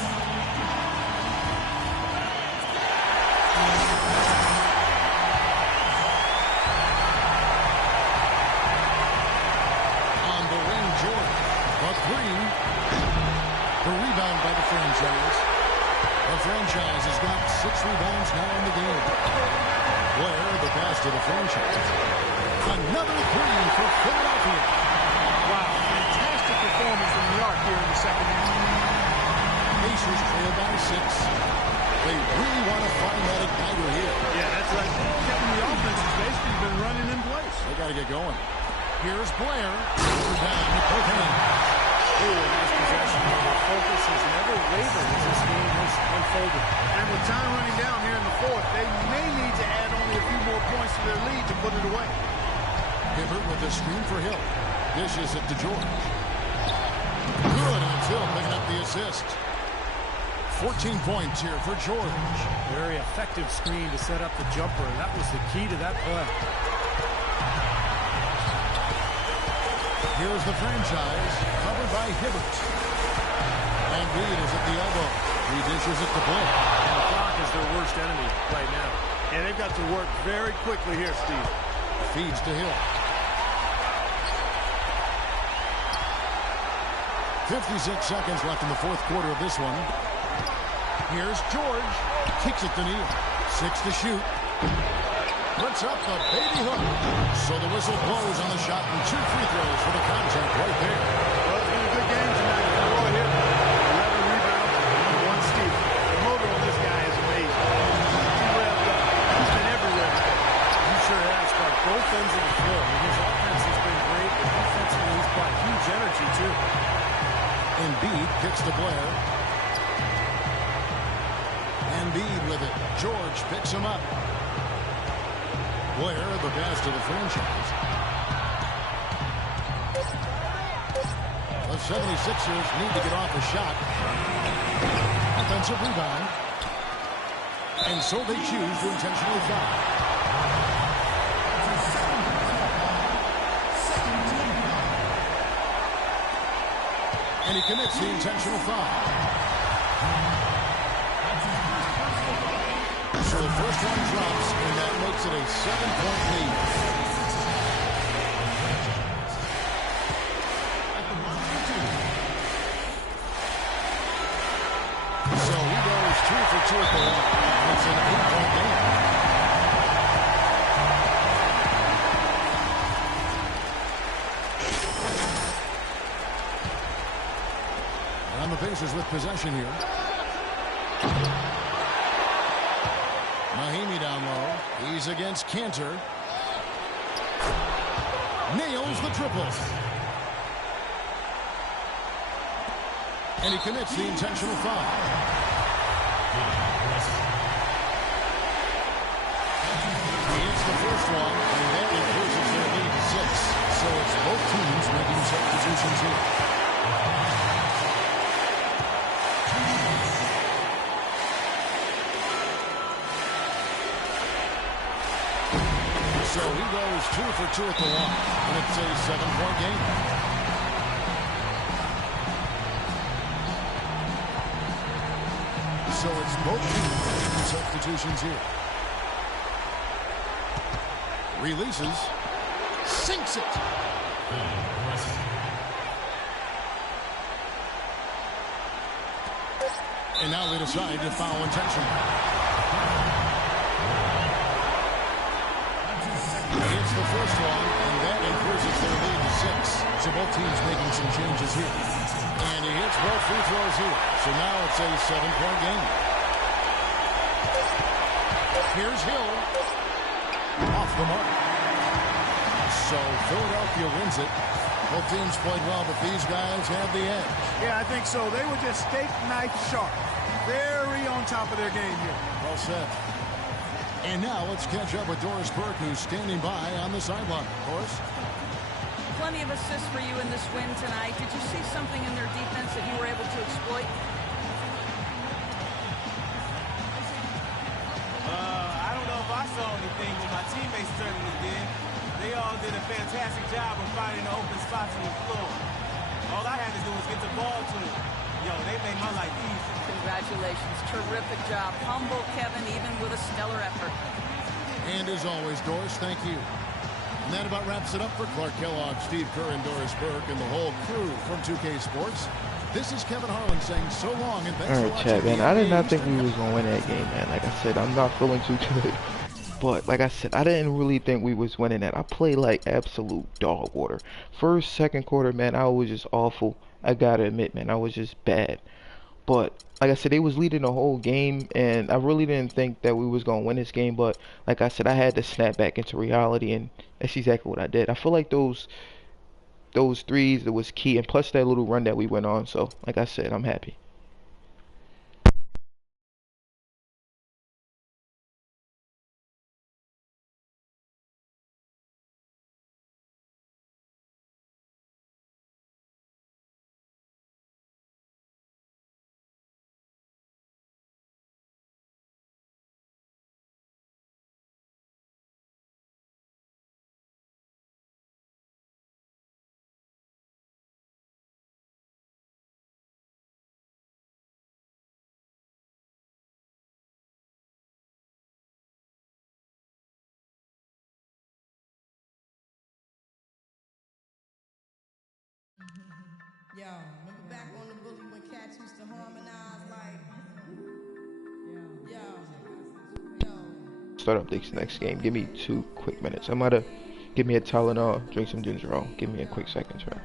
On the wing, George. The 3. The rebound by the franchise. The franchise has got 6 rebounds now in the game. Blair, the pass to the franchise. Another 3 for Philadelphia. Wow, fantastic performance from New York here in the second half. Pacers trail by 6. They really want to find that igniter here. Yeah, that's right. Kevin, the offense has basically been running in place. They got to get going. Here's Blair. Down to Cocaine. Ooh, nice possession. Their focus has never wavered as this game has unfolded. And with time running down here in the fourth, they may need to add only a few more points to their lead to put it away. Hibbert with the screen for Hill. Dishes it to George. Good, and it's Hill picking up the assist. 14 points here for George. Very effective screen to set up the jumper. That was the key to that play. Here's the franchise, covered by Hibbert. And Reed is at the elbow. He dishes it to Blair. And the clock is their worst enemy right now. And they've got to work very quickly here, Steve. Feeds to Hill. 56 seconds left in the fourth quarter of this one. Here's George. Kicks it to Neal. 6 to shoot. Puts up the baby hook. So the whistle blows on the shot and 2 free throws for the contact right there. Well, it's been a good game tonight for Roy Hibbert. 11 rebounds and 1 steal. The motor on this guy is amazing. He's revved up. He's been everywhere. He sure has, but both ends of the floor. His offense has been great, but defensively he's brought huge energy too. Embiid kicks to Blair. Embiid with it. George picks him up. Blair, the pass to the franchise. The 76ers need to get off a shot. Offensive rebound. And so they choose to intentionally foul. And he commits the intentional foul. So the first one drops, and that makes it a 7-point lead. So he goes 2 for 2 at the line. It's an 8-point game. And the Pacers with possession here. Mahimi down low. He's against Cantor. Nails the triple. And he commits the intentional foul. He hits the first one, and that increases their lead to 6. So it's both teams making substitutions here. So he goes 2 for 2 at the line, and it's a 7-point game. So it's both teams making substitutions here. Releases. Sinks it. And now they decide to foul intentionally. It's the first one, and that increases their lead to 6. So both teams making some changes here. And he hits both free throws here. So now it's a 7-point game. Here's Hill. Off the mark. So Philadelphia wins it. Both teams played well, but these guys have the edge. Yeah, I think so. They were just steak knife sharp. Very on top of their game here. Well said. And now let's catch up with Doris Burke, who's standing by on the sideline. Doris? Plenty of assists for you in this win tonight. Did you see something in their defense that you were able to exploit? I don't know if I saw anything, but my teammates certainly did. They all did a fantastic job of finding the open spots on the floor. All I had to do was get the ball to them. Yo, they made my life easy. Congratulations. Terrific job. Humble Kevin, even with a stellar effort. And as always, Doris, thank you. And that about wraps it up for Clark Kellogg, Steve Kerr, and Doris Burke, and the whole crew from 2K Sports. This is Kevin Harlan saying so long and thanks for watching. Alright, chat, man. I did not think we was going to win that game, man. Like I said, I'm not feeling too good. But, like I said, I didn't really think we was winning that. I played like absolute dog water. First, second quarter, man, I was just awful. I gotta admit, man, I was just bad. But, like I said, they was leading the whole game, and I really didn't think that we was going to win this game. But, like I said, I had to snap back into reality, and that's exactly what I did. I feel like those threes, that was key, and plus that little run that we went on. So, like I said, I'm happy. Yo, remember back on the bully when cats used to harmonize like, yo. Start up this next game. Give me 2 quick minutes. I'm gonna give me a Tylenol, drink some ginger ale. Give me a quick second, sir.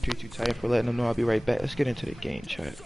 Treat you tight for letting them know. I'll be right back. Let's get into the game chat.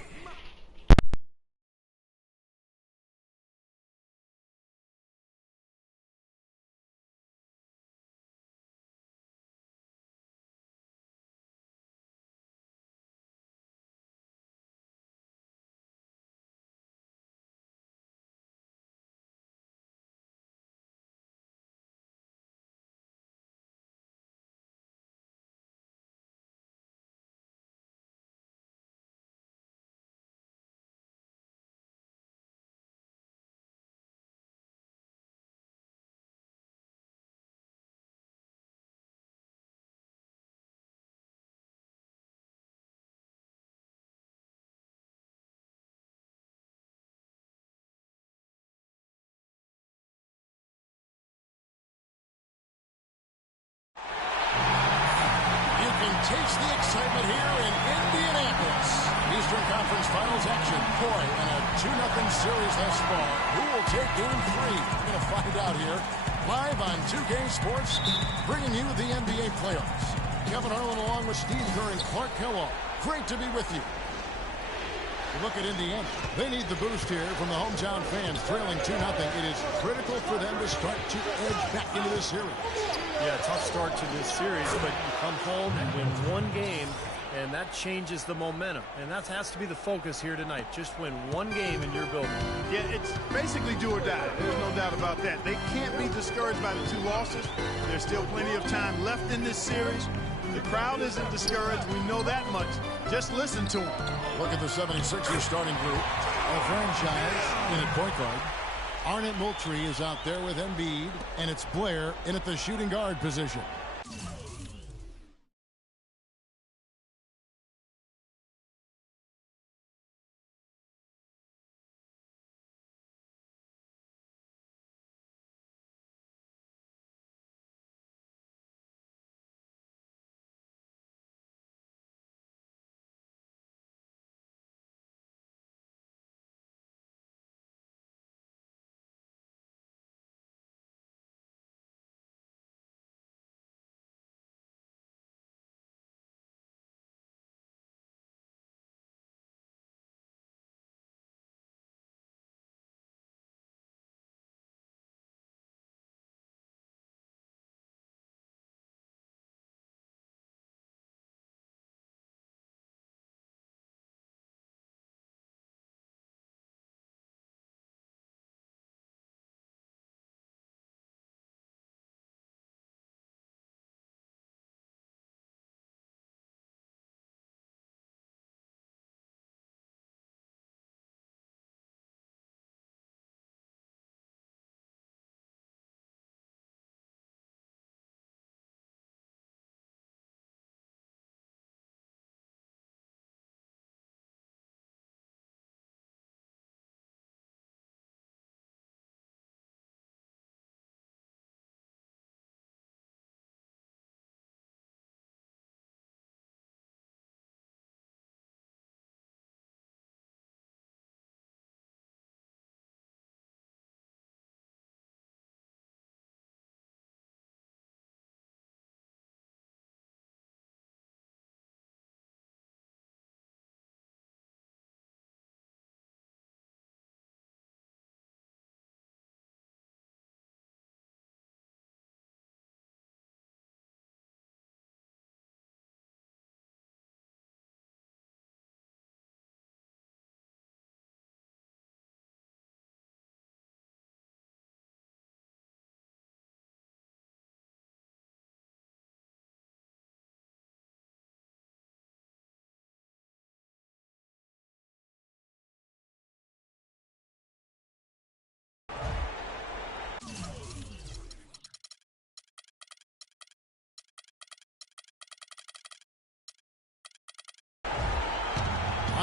You can taste the excitement here in Indianapolis. Eastern Conference Finals action. Boy, and a 2-0 series thus far. Who will take Game 3? We're going to find out here. Live on 2K Sports, bringing you the NBA playoffs. Kevin Harlan along with Steve Kerr and Clark Kellogg. Great to be with you. Look at Indiana. They need the boost here from the hometown fans, trailing 2-0. It is critical for them to start to edge back into this series. Yeah, tough start to this series, but you come home and win one game, and that changes the momentum. And that has to be the focus here tonight. Just win one game in your building. Yeah, it's basically do or die. There's no doubt about that. They can't be discouraged by the 2 losses. There's still plenty of time left in this series. The crowd isn't discouraged. We know that much. Just listen to them. Look at the 76ers starting group. A franchise in at point guard. Arnett Moultrie is out there with Embiid, and it's Blair in at the shooting guard position.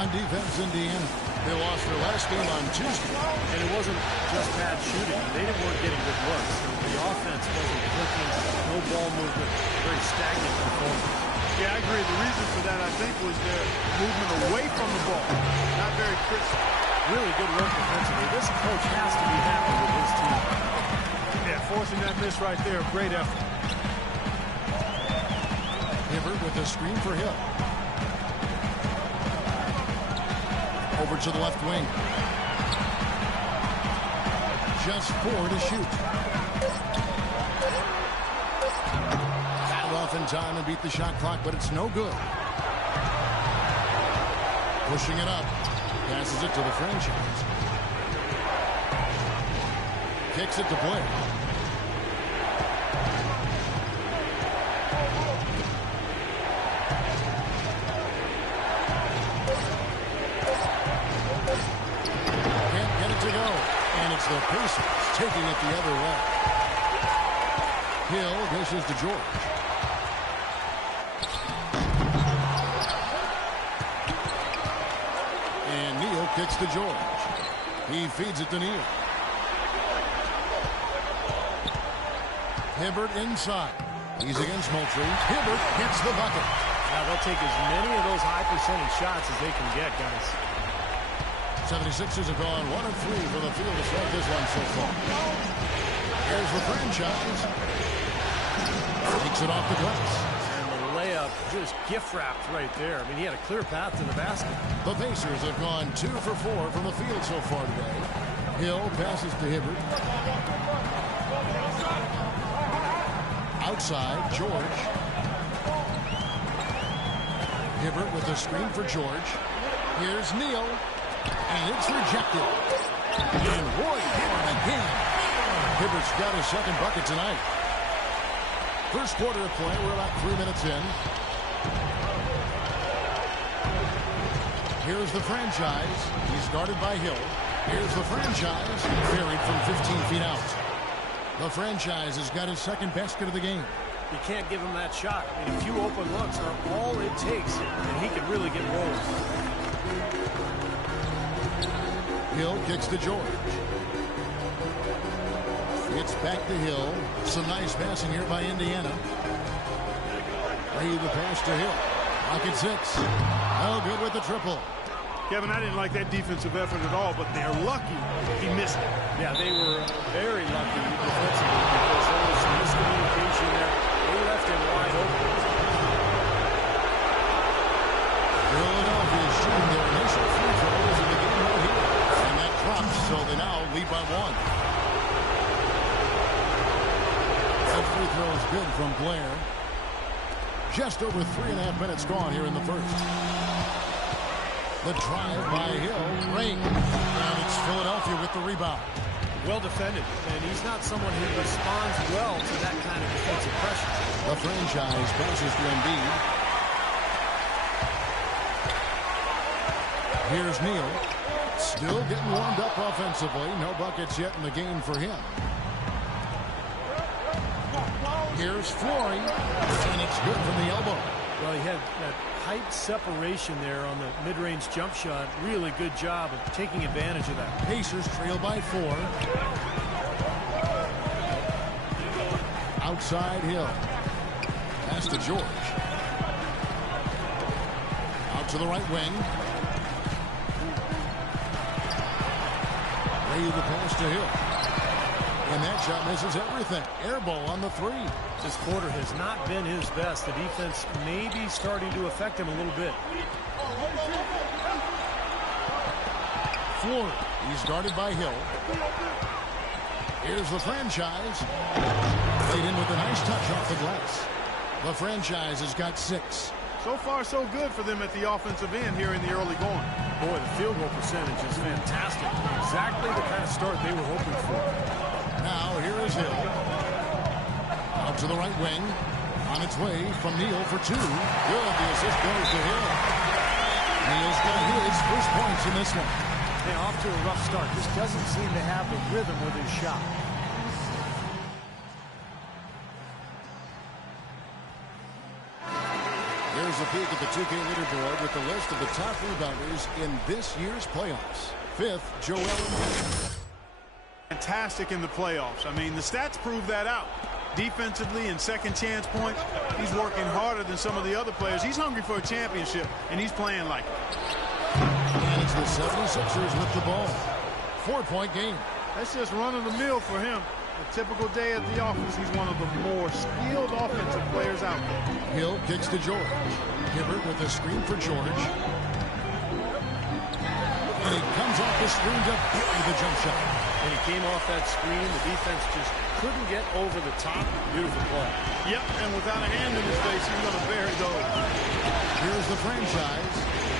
On defense, Indiana. They lost their last game on Tuesday. And it wasn't just bad shooting. They weren't getting good looks. The offense wasn't clicking, no ball movement, very stagnant performance. Yeah, I agree. The reason for that, I think, was their movement away from the ball. Not very crisp. Really good work defensively. This coach has to be happy with his team. Yeah, forcing that miss right there, great effort. Hibbert with a screen for Hill. Over to the left wing. Just 4 to shoot. Got it off in time and beat the shot clock, but it's no good. Pushing it up. Passes it to the franchise. Kicks it to Blair. Can't get it to go. And it's the Pacers taking it the other way. Hill dishes to George. And Neal kicks to George. He feeds it to Neal. Hibbert inside. He's against Moultrie. Hibbert hits the bucket. Now they'll take as many of those high percentage shots as they can get, guys. 76ers have gone 1 of 3 for the field to start this one so far. Here's the franchise. Takes it off the glass. And the layup just gift wrapped right there. I mean, he had a clear path to the basket. The Pacers have gone 2 for 4 from the field so far today. Hill passes to Hibbert. Outside, George. Hibbert with a screen for George. Here's Neal. And it's rejected. And Roy Hibbert again. Hibbert's got his second bucket tonight. First quarter of play. We're about 3 minutes in. Here's the franchise. He's guarded by Hill. Here's the franchise. Buried from 15 feet out. The franchise has got his second basket of the game. You can't give him that shot. I mean, a few open looks are all it takes, and he can really get rolling. Hill kicks to George. It's back to Hill. Some nice passing here by Indiana. Lay the pass to Hill. Pocket 6. Oh, good with the triple. Kevin, I didn't like that defensive effort at all, but they're lucky he missed it. Yeah, they were very lucky defensively because there was some miscommunication there. They left him wide open. Philadelphia is shooting their initial free throws in the game right here. And that drops, so they now lead by 1. That free throw is good from Blair. Just over 3.5 minutes gone here in the first. The drive by Hill. Ring. And it's Philadelphia with the rebound. Well defended. And he's not someone who responds well to that kind of defensive pressure. The franchise passes to Embiid. Here's Neal. Still getting warmed up offensively. No buckets yet in the game for him. Here's Flory. And it's good from the elbow. Well, he had that height separation there on the mid-range jump shot. Really good job of taking advantage of that. Pacers trail by 4. Outside Hill. Pass to George. Out to the right wing. Lay the pass to Hill. And that shot misses everything. Air ball on the 3. This quarter has not been his best. The defense may be starting to affect him a little bit. Flory. He's guarded by Hill. Here's the franchise. Played in with a nice touch off the glass. The franchise has got 6. So far, so good for them at the offensive end here in the early going. Boy, the field goal percentage is fantastic. Exactly the kind of start they were hoping for. Now, here is Hill. Out to the right wing. On its way from Neal for 2. Good. The assist goes to Hill. Neal's got his first points in this one. Hey, off to a rough start. Just doesn't seem to have the rhythm with his shot. Here's a peek at the 2K leaderboard with the list of the top rebounders in this year's playoffs. 5th, Joel Embiid. Fantastic in the playoffs. I mean, the stats prove that out. Defensively and second chance point, he's working harder than some of the other players. He's hungry for a championship, and he's playing like it. And it's the 76ers with the ball. 4-point game. That's just run-of-the-mill for him. A typical day at the office, he's one of the more skilled offensive players out there. Hill kicks to George. Hibbert with a screen for George. And he comes off the screen to bury the jump shot. And he came off that screen. The defense just couldn't get over the top. Beautiful play. Yep, and without a hand in his face, he's going to bury those. Here's the franchise.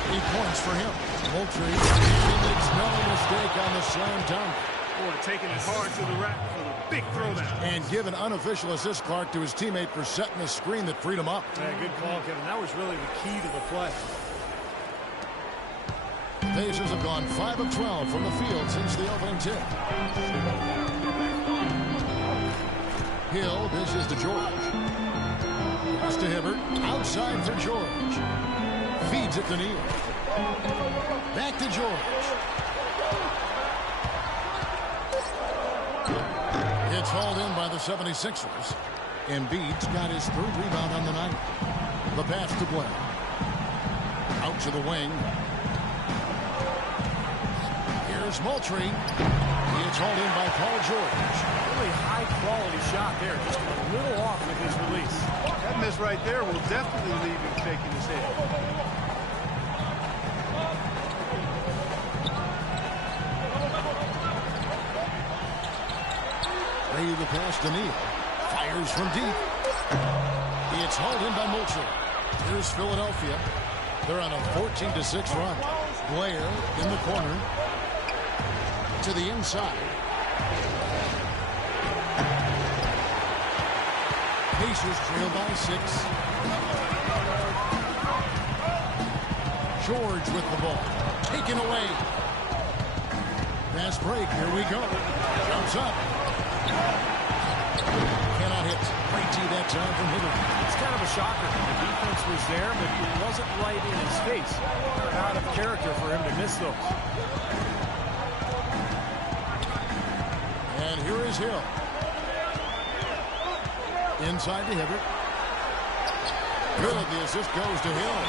8 points for him. Moultrie, he makes no mistake on the slam dunk. Boy, taking it hard to the rack for the big throwdown. And give an unofficial assist, Clark, to his teammate for setting the screen that freed him up. Yeah, good call, Kevin. That was really the key to the play. Pacers have gone 5 of 12 from the field since the opening tip. Hill dishes to George. Pass to Hibbert. Outside for George. Feeds it to Neal. Back to George. It's hauled in by the 76ers. Embiid's got his 3rd rebound on the night. The pass to Blair. Out to the wing. Here's Moultrie. It's hauled in by Paul George. Really high-quality shot there. Just a little off with his release. That miss right there will definitely leave him shaking his head. Ready the pass to Neal. Fires from deep. It's hauled in by Moultrie. Here's Philadelphia. They're on a 14-6 run. Blair in the corner. To the inside. Pacers trail by 6. George with the ball. Taken away. Fast break. Here we go. Jumps up. Cannot hit. Great tee that time from Hibbert. It's kind of a shocker. The defense was there, but it wasn't right in his face. Out of character for him to miss those. And here is Hill. Inside to Hibbert. Good. The assist goes to Hill.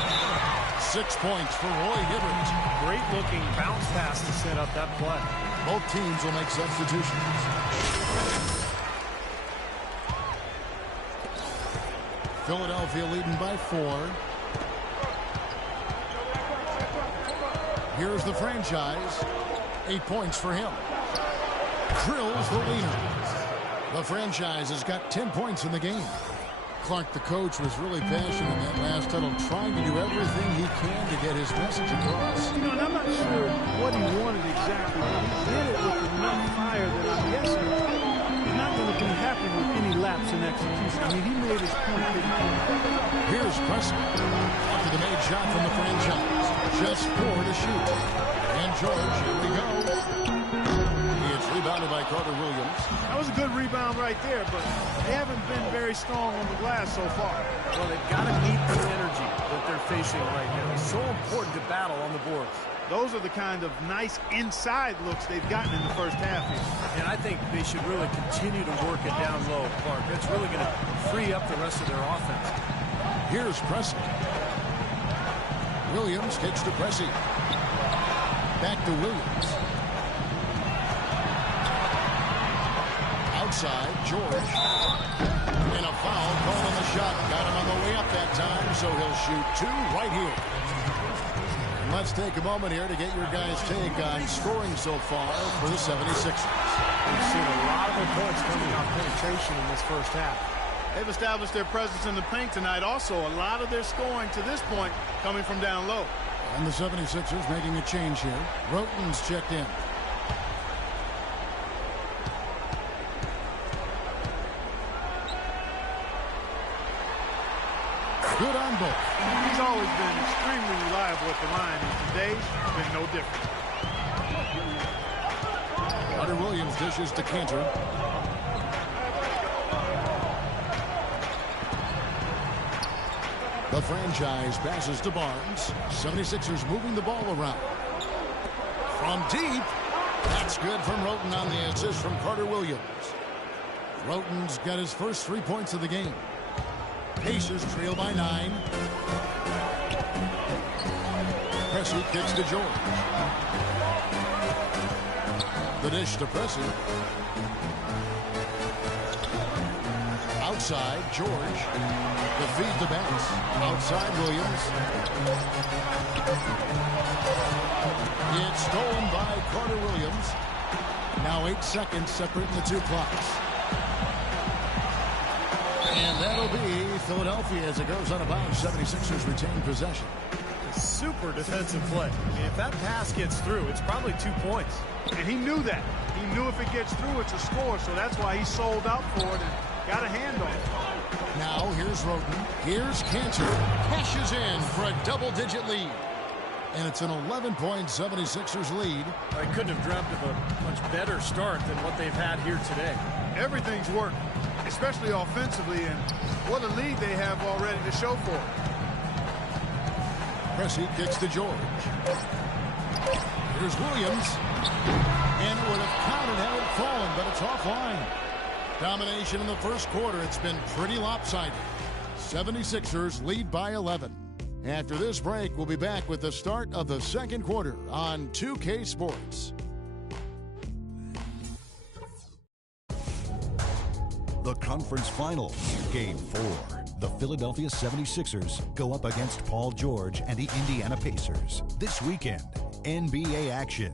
6 points for Roy Hibbert. Great looking bounce pass to set up that play. Both teams will make substitutions. Philadelphia leading by 4. Here's the franchise. 8 points for him. Drills the leaner. The franchise has got 10 points in the game. Clark, the coach, was really passionate in that last huddle, trying to do everything he can to get his message across. You know, and I'm not sure what he wanted exactly, but he did it with enough fire that I'm guessing he's not going to be happy with any lapse in execution. I mean, he made his point pretty clear. Here's Preston. After the made shot from the franchise. Just 4 to shoot. And George, here we go. It's rebounded by Carter Williams. That was a good rebound right there, but they haven't been very strong on the glass so far. Well, they've got to meet the energy that they're facing right now. It's so important to battle on the boards. Those are the kind of nice inside looks they've gotten in the first half here. And I think they should really continue to work it down low, Clark. That's really going to free up the rest of their offense. Here's Preston. Williams kicks to Pressey. Back to Williams. Outside, George. And a foul call on the shot. Got him on the way up that time, so he'll shoot 2 right here. And let's take a moment here to get your guys' take on scoring so far for the 76ers. We've seen a lot of points coming off penetration in this first half. They've established their presence in the paint tonight. Also, a lot of their scoring to this point coming from down low. And the 76ers making a change here. Roten's checked in. Good on both. He's always been extremely reliable at the line, and today has been no different. Carter Williams dishes to Cantor. The franchise passes to Barnes. 76ers moving the ball around. From deep. That's good from Roten on the assist from Carter Williams. Roten's got his first 3 points of the game. Pacers trail by 9. Pressey kicks to George. The dish to Pressey. Outside, George. The feed to Bass. Outside, Williams. It's stolen by Carter Williams. Now 8 seconds separating the two clocks. And that'll be Philadelphia as it goes out of bounds. 76ers retain possession. Super defensive play. I mean, if that pass gets through, it's probably 2 points. And he knew that. He knew if it gets through, it's a score, so that's why he sold out for it and got a hand on it. Now here's Roten. Here's Cantor. Cashes in for a double-digit lead. And it's an 11-point 76ers lead. I couldn't have dreamt of a much better start than what they've had here today. Everything's working, especially offensively, and what a lead they have already to show for it. Pressey kicks to George. Here's Williams. And it would have counted had it fallen, but it's offline. Domination in the first quarter. It's been pretty lopsided. 76ers lead by 11. After this break, we'll be back with the start of the second quarter on 2K Sports. The conference finals, Game 4. The Philadelphia 76ers go up against Paul George and the Indiana Pacers. This weekend, NBA action.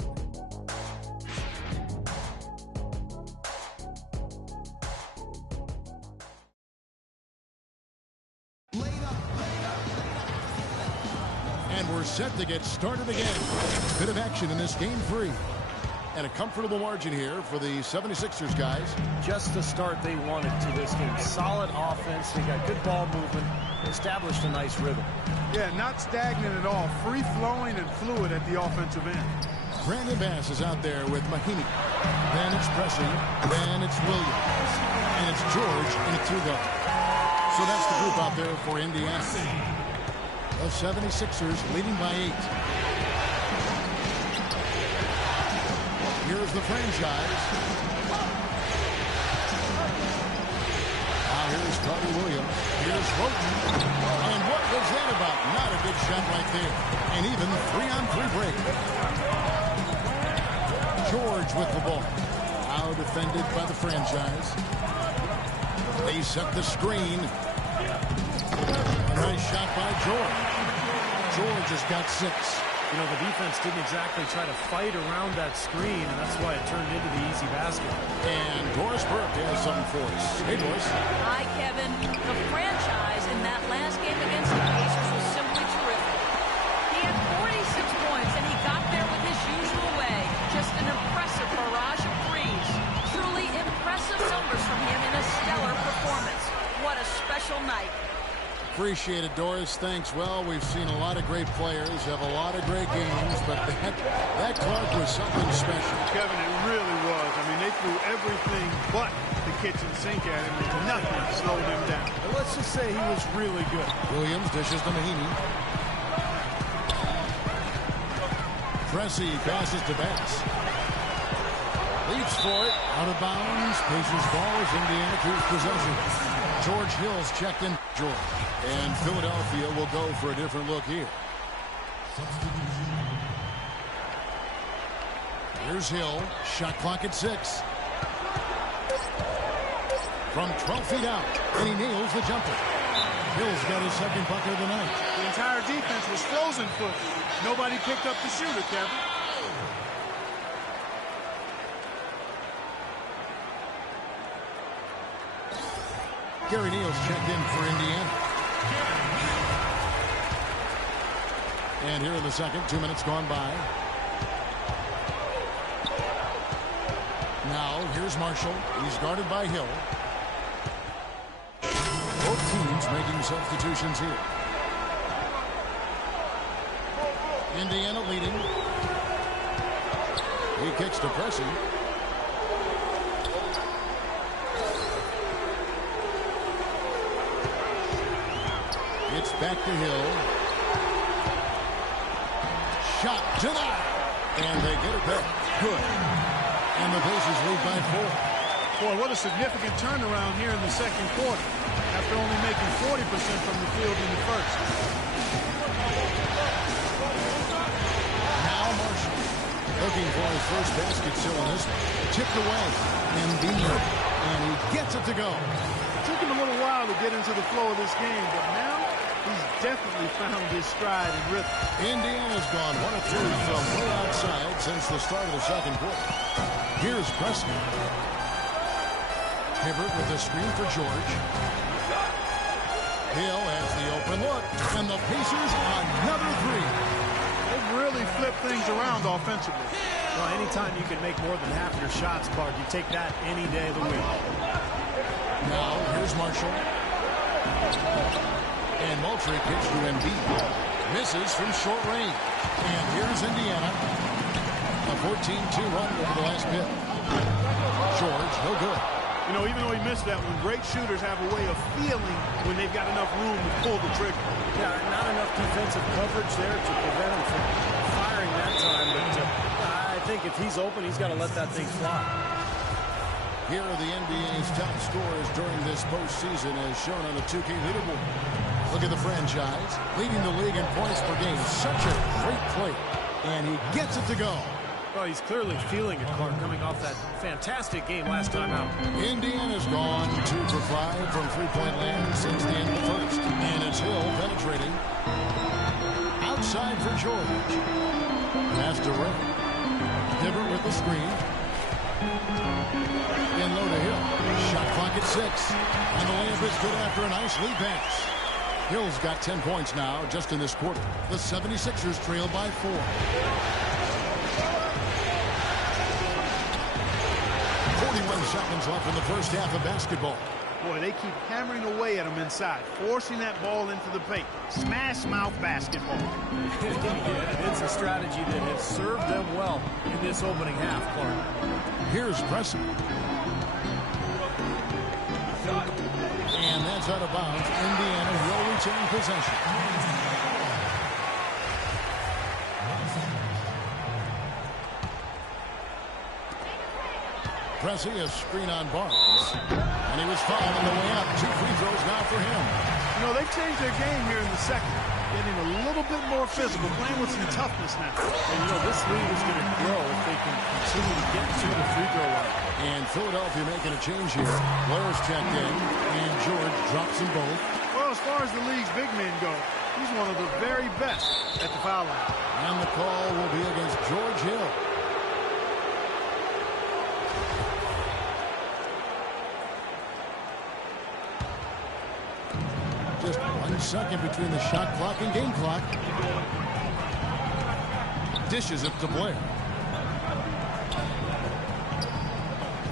And we're set to get started again. Bit of action in this Game 3. And a comfortable margin here for the 76ers guys. Just the start they wanted to this game. Solid offense. They got good ball movement. Established a nice rhythm. Yeah, not stagnant at all. Free-flowing and fluid at the offensive end. Brandon Bass is out there with Mahinmi. Then it's Pressey. Then it's Williams. And it's George in a two-guard. So that's the group out there for Indiana. The 76ers leading by 8. Here's the franchise. Now here's Carter Williams. Here's Roten. And what was that about? Not a good shot right there. And even 3-on-3 break. George with the ball. Now defended by the franchise. They set the screen. Nice shot by George. George has got 6. You know, the defense didn't exactly try to fight around that screen, and that's why it turned into the easy basket. And Doris Burke has something for us. Hey, Doris. Hi, Kevin. The franchise in that last game against the Pacers was simply terrific. He had 46 points, and he got there with his usual way. Just an impressive barrage of threes. Truly impressive numbers from him in a stellar performance. What a special night. Appreciate it, Doris. Thanks. Well, we've seen a lot of great players have a lot of great games, but that Clark was something special. Kevin, it really was. I mean, they threw everything but the kitchen sink at him, and nothing slowed him down. And let's just say he was really good. Williams dishes to Mahinmi. Pressey passes to Bass. Leaps for it. Out of bounds. Pacers ball as Indiana keeps possession. George Hill's checked in. George. And Philadelphia will go for a different look here. Here's Hill. Shot clock at 6. From 12 feet out. And he nails the jumper. Hill's got his second bucket of the night. The entire defense was frozen foot. Nobody picked up the shooter, Kevin. Gary Neal's checked in for Indiana. And here in the second, 2 minutes gone by. Now, here's Marshall. He's guarded by Hill. Both teams making substitutions here. Indiana leading. He kicks to Pressey. It's back to Hill. Shot denied. And they get it back. Good. And the Pacers lead by 4. Boy, what a significant turnaround here in the second quarter after only making 40% from the field in the first. Now Marshall looking for his first basket still in this one. Tipped away. Nba. And he gets it to go. It took him a little while to get into the flow of this game, but now he's definitely found his stride and rhythm. Indiana's gone 1 of 3 from way outside since the start of the second quarter. Here's Preston. Hibbert with the screen for George. Hill has the open look, and the Pacers another 3. They've really flipped things around offensively. Well, anytime you can make more than half your shots, Clark, you take that any day of the week. Now, here's Marshall. And Moultrie pitch to Embiid. Misses from short range. And here's Indiana. A 14-2 run over the last bit. George, no good. You know, even though he missed that one, great shooters have a way of feeling when they've got enough room to pull the trigger. Yeah, not enough defensive coverage there to prevent him from firing that time. But I think if he's open, he's got to let that thing fly. Here are the NBA's top scorers during this postseason as shown on the 2K leaderboard. Look at the franchise, leading the league in points per game. Such a great play. And he gets it to go. Well, he's clearly feeling it, Clark, coming off that fantastic game last time out. Indiana's gone 2 for 5 from three-point land since the end of the first. And it's Hill penetrating. Outside for George. Pass to Ray. Hibbert with the screen. In low to Hill. Shot clock at 6. And the layup is good after a nice lead pass. Hill's got 10 points now just in this quarter. The 76ers trail by 4. 41 seconds left in the first half of basketball. Boy, they keep hammering away at him inside, forcing that ball into the paint. Smash mouth basketball. Yeah, it's a strategy that has served them well in this opening half, Clark. Here's Preston. And that's out of bounds. Indiana will retain possession. Pressey, a screen on Barnes. And he was fouled on the way up. 2 free throws now for him. You know, they've changed their game here in the second. Getting a little bit more physical, playing with some toughness now. And, you know, this lead is going to grow if they can continue to get to the free throw line. And Philadelphia making a change here. Blair's checked in, and George drops them both. Well, as far as the league's big men go, he's one of the very best at the foul line. And the call will be against George Hill. Just 1 second between the shot clock and game clock. Dishes it to Blair.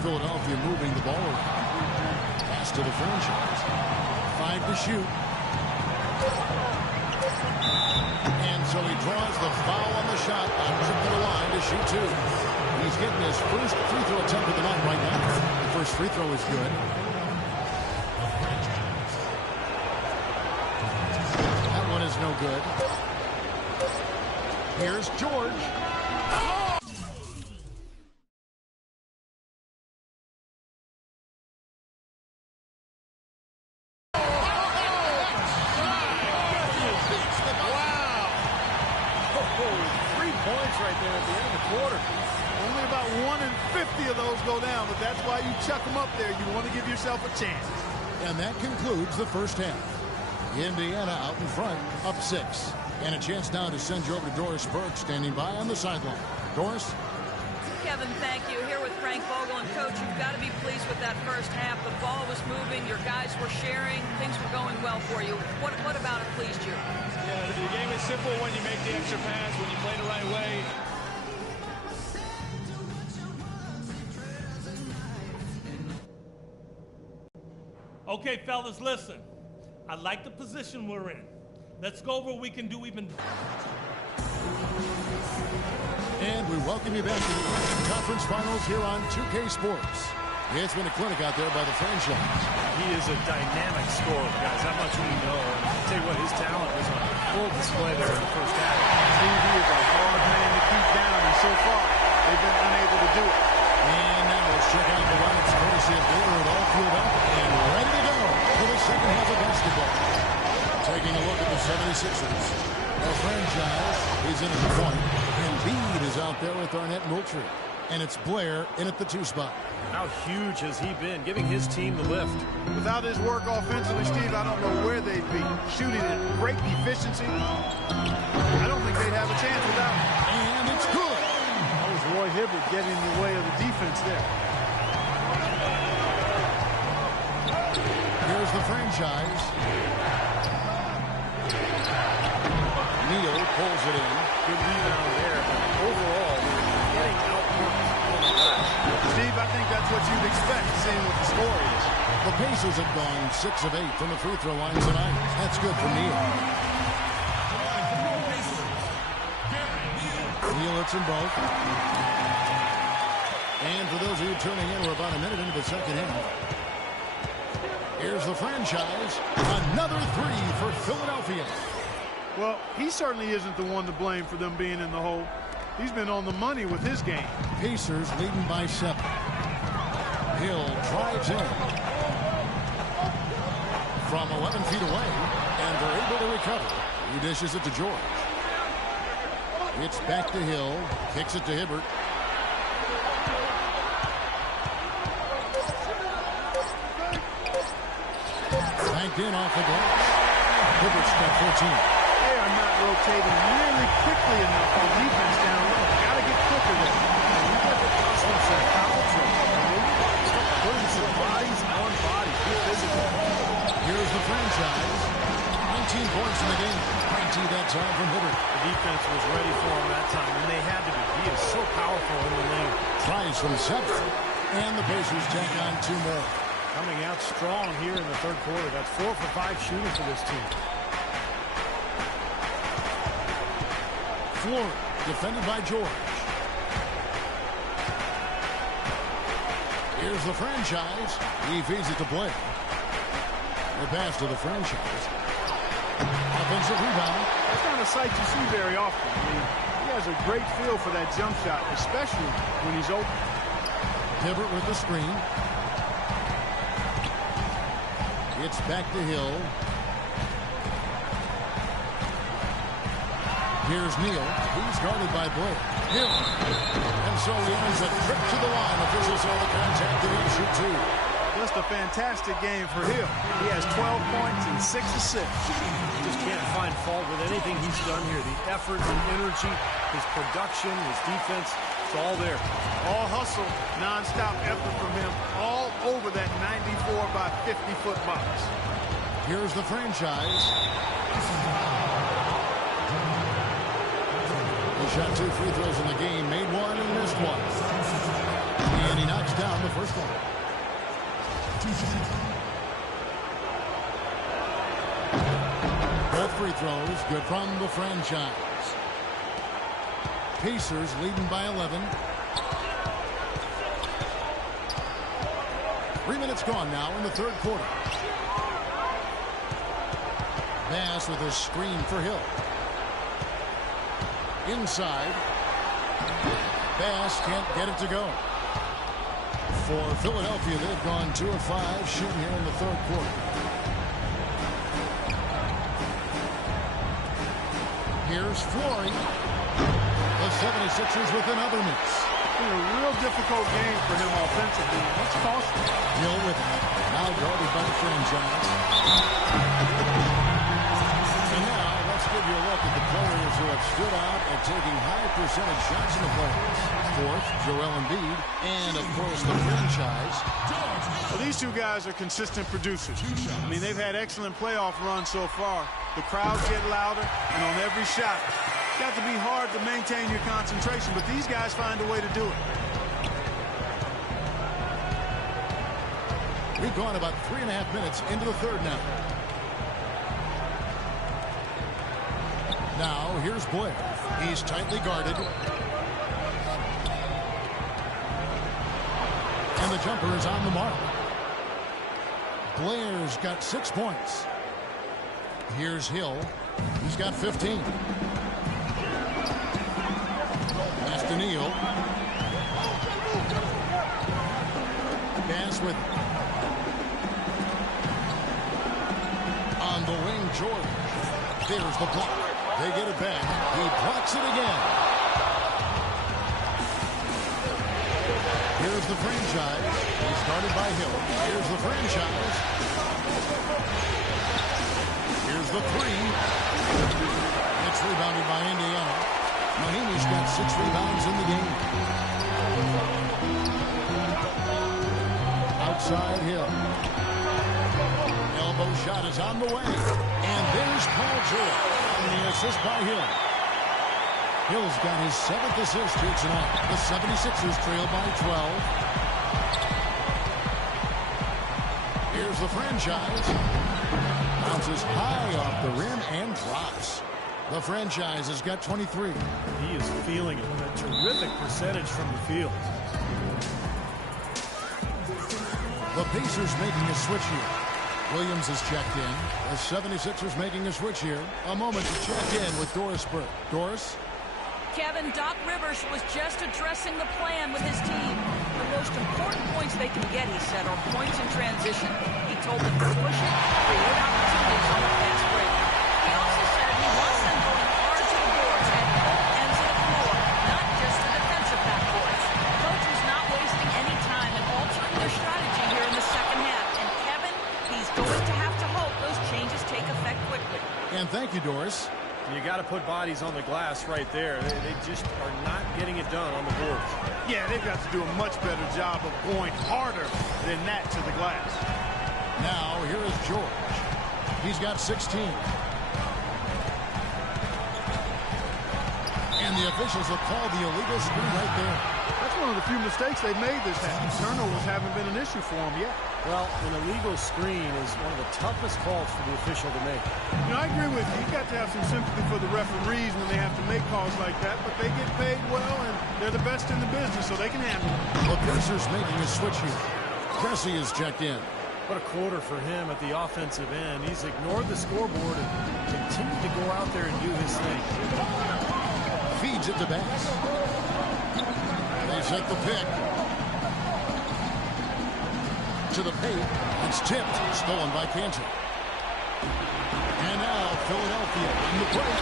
Philadelphia moving the ball around. Pass to the franchise. 5 to shoot. And so he draws the foul on the shot on trip to the line to shoot 2. He's getting his first free throw attempt of the night right now. The first free throw is good. That one is no good. Here's George. Right there at the end of the quarter. Only about 1 in 50 of those go down, but that's why you chuck them up there. You want to give yourself a chance. And that concludes the first half. Indiana out in front, up 6. And a chance now to send you over to Doris Burke, standing by on the sideline. Doris? Kevin, thank you. Here with Frank Vogel. And, Coach, you've got to be pleased with that first half. The ball was moving. Your guys were sharing. Things were going well for you. What about it pleased you? Yeah, the game is simple when you make the extra pass, when you play the right way. Okay, fellas, listen. I like the position we're in. Let's go over what we can do even better. And we welcome you back to the Conference Finals here on 2K Sports. It's been a clinic out there by the franchise. He is a dynamic scorer, guys. That much we know. And I'll tell you what, his talent was on full display there in the first half. Steve, he is a hard man to keep down, and so far, they've been unable to do it. And now let's check out the lineups courtesy of Gatorade, all fueled up and ready to go for the second half of basketball. Taking a look at the 76ers. The franchise is in at the point. Embiid is out there with Arnett Moultrie. And it's Blair in at the 2 spot. How huge has he been, giving his team the lift? Without his work offensively, Steve, I don't know where they'd be. Shooting at great efficiency. I don't think they'd have a chance without him. And it's good. That was Roy Hibbert getting in the way of the defense there. Here's the franchise. Neal pulls it in. Good rebound there, but overall, getting outworked. Steve, I think that's what you'd expect, seeing what the score is. The Pacers have gone 6 of 8 from the free throw line tonight. That's good for Neal. Neal hits them both. And for those of you tuning in, we're about a minute into the second half. Here's the franchise. Another 3 for Philadelphia. Well, he certainly isn't the one to blame for them being in the hole. He's been on the money with his game. Pacers leading by 7. Hill drives in from 11 feet away, and they're able to recover. He dishes it to George. It's back to Hill. Kicks it to Hibbert. Banked in off the glass. Hibbert's got 14. They are not rotating nearly quickly enough on defense down low. Got to get quicker there. You got to cost them some foul trouble. Putting some bodies on bodies. Be physical. Here's the franchise. 19 points in the game. 19 that time from Hibbert. The defense was ready for him that time, and they had to be. He is so powerful in the lane. Tries from 7. And the Pacers tack on 2 more. Coming out strong here in the third quarter. That's 4 for 5 shooting for this team. Floyd, defended by George. Here's the franchise. He feeds it to Blake. The pass to the franchise. Offensive rebound. That's not a sight you see very often. I mean, he has a great feel for that jump shot, especially when he's open. Hibbert with the screen. It's back to Hill. Here's Neal. He's guarded by Blake. Hill. And so he has a trip to the line. Officials saw the contact and he'll shoot 2. Just a fantastic game for Hill. He has 12 points and 6 assists. Just can't find fault with anything he's done here. The effort, the energy, his production, his defense, it's all there. All hustle, non-stop effort from him, all over that 94 by 50-foot box. Here's the franchise. He shot 2 free throws in the game, made 1 and missed 1. And he knocks down the first one. Both free throws good from the franchise. Pacers leading by 11. 3 minutes gone now in the third quarter. Bass with a screen for Hill. Inside. Bass can't get it to go. For Philadelphia, they've gone 2 of 5 shooting here in the third quarter. Here's Flory. The 76ers with another miss. It's been a real difficult game for him offensively. That's costly. Hill with it. Now guarded by the franchise. And now let's give you a look at the players who have stood out and taking high percentage shots in the playoffs. Fourth, Joel Embiid, and of course the franchise. Well, these 2 guys are consistent producers. I mean, they've had excellent playoff runs so far. The crowds get louder, and on every shot, it's got to be hard to maintain your concentration, but these guys find a way to do it. We've gone about 3.5 minutes into the third now. Now, here's Blair. He's tightly guarded. And the jumper is on the mark. Blair's got 6 points. Here's Hill. He's got 15. Pass to Neal. Pass with on the wing, George. There's the block. They get it back. He blocks it again. Here's the franchise. He started by Hill. Here's the franchise. Here's the three. It's rebounded by Indiana. Mahinmi's got 6 rebounds in the game. Outside Hill. Elbow shot is on the way. And there's Paul George. And the assist by Hill. Hill's got his 7th assist here tonight. The 76ers trail by 12. Here's the franchise. Bounces high off the rim and drops. The franchise has got 23. He is feeling it. A terrific percentage from the field. The Pacers making a switch here. Williams is checked in. The 76ers making a switch here. A moment to check in with Doris Burke. Doris? Kevin, Doc Rivers was just addressing the plan with his team. The most important points they can get, he said, are points in transition. He told them to push it, create opportunities on the fast break. He also said he wants them going hard to the boards at both ends of the floor, not just the defensive backboards. Coach was not wasting any time in altering their strategy here in the second half. And Kevin, he's going to have to hope those changes take effect quickly. And thank you, Doris. You got to put bodies on the glass right there. They just are not getting it done on the boards. Yeah, they've got to do a much better job of going harder than that to the glass. Now, here is George. He's got 16. And the officials will call the illegal screen right there. That's one of the few mistakes they've made this half. Turnovers haven't been an issue for them yet. Well, an illegal screen is one of the toughest calls for the official to make. You know, I agree with you. You've got to have some sympathy for the referees when they have to make calls like that, but they get paid well, and they're the best in the business, so they can handle it. The Pacers making a switch here. Cressy is checked in. What a quarter for him at the offensive end. He's ignored the scoreboard and continued to go out there and do his thing. Feeds it to Bass. They set the pick. To the paint. It's tipped. Stolen by Cantor. And now Philadelphia in the break.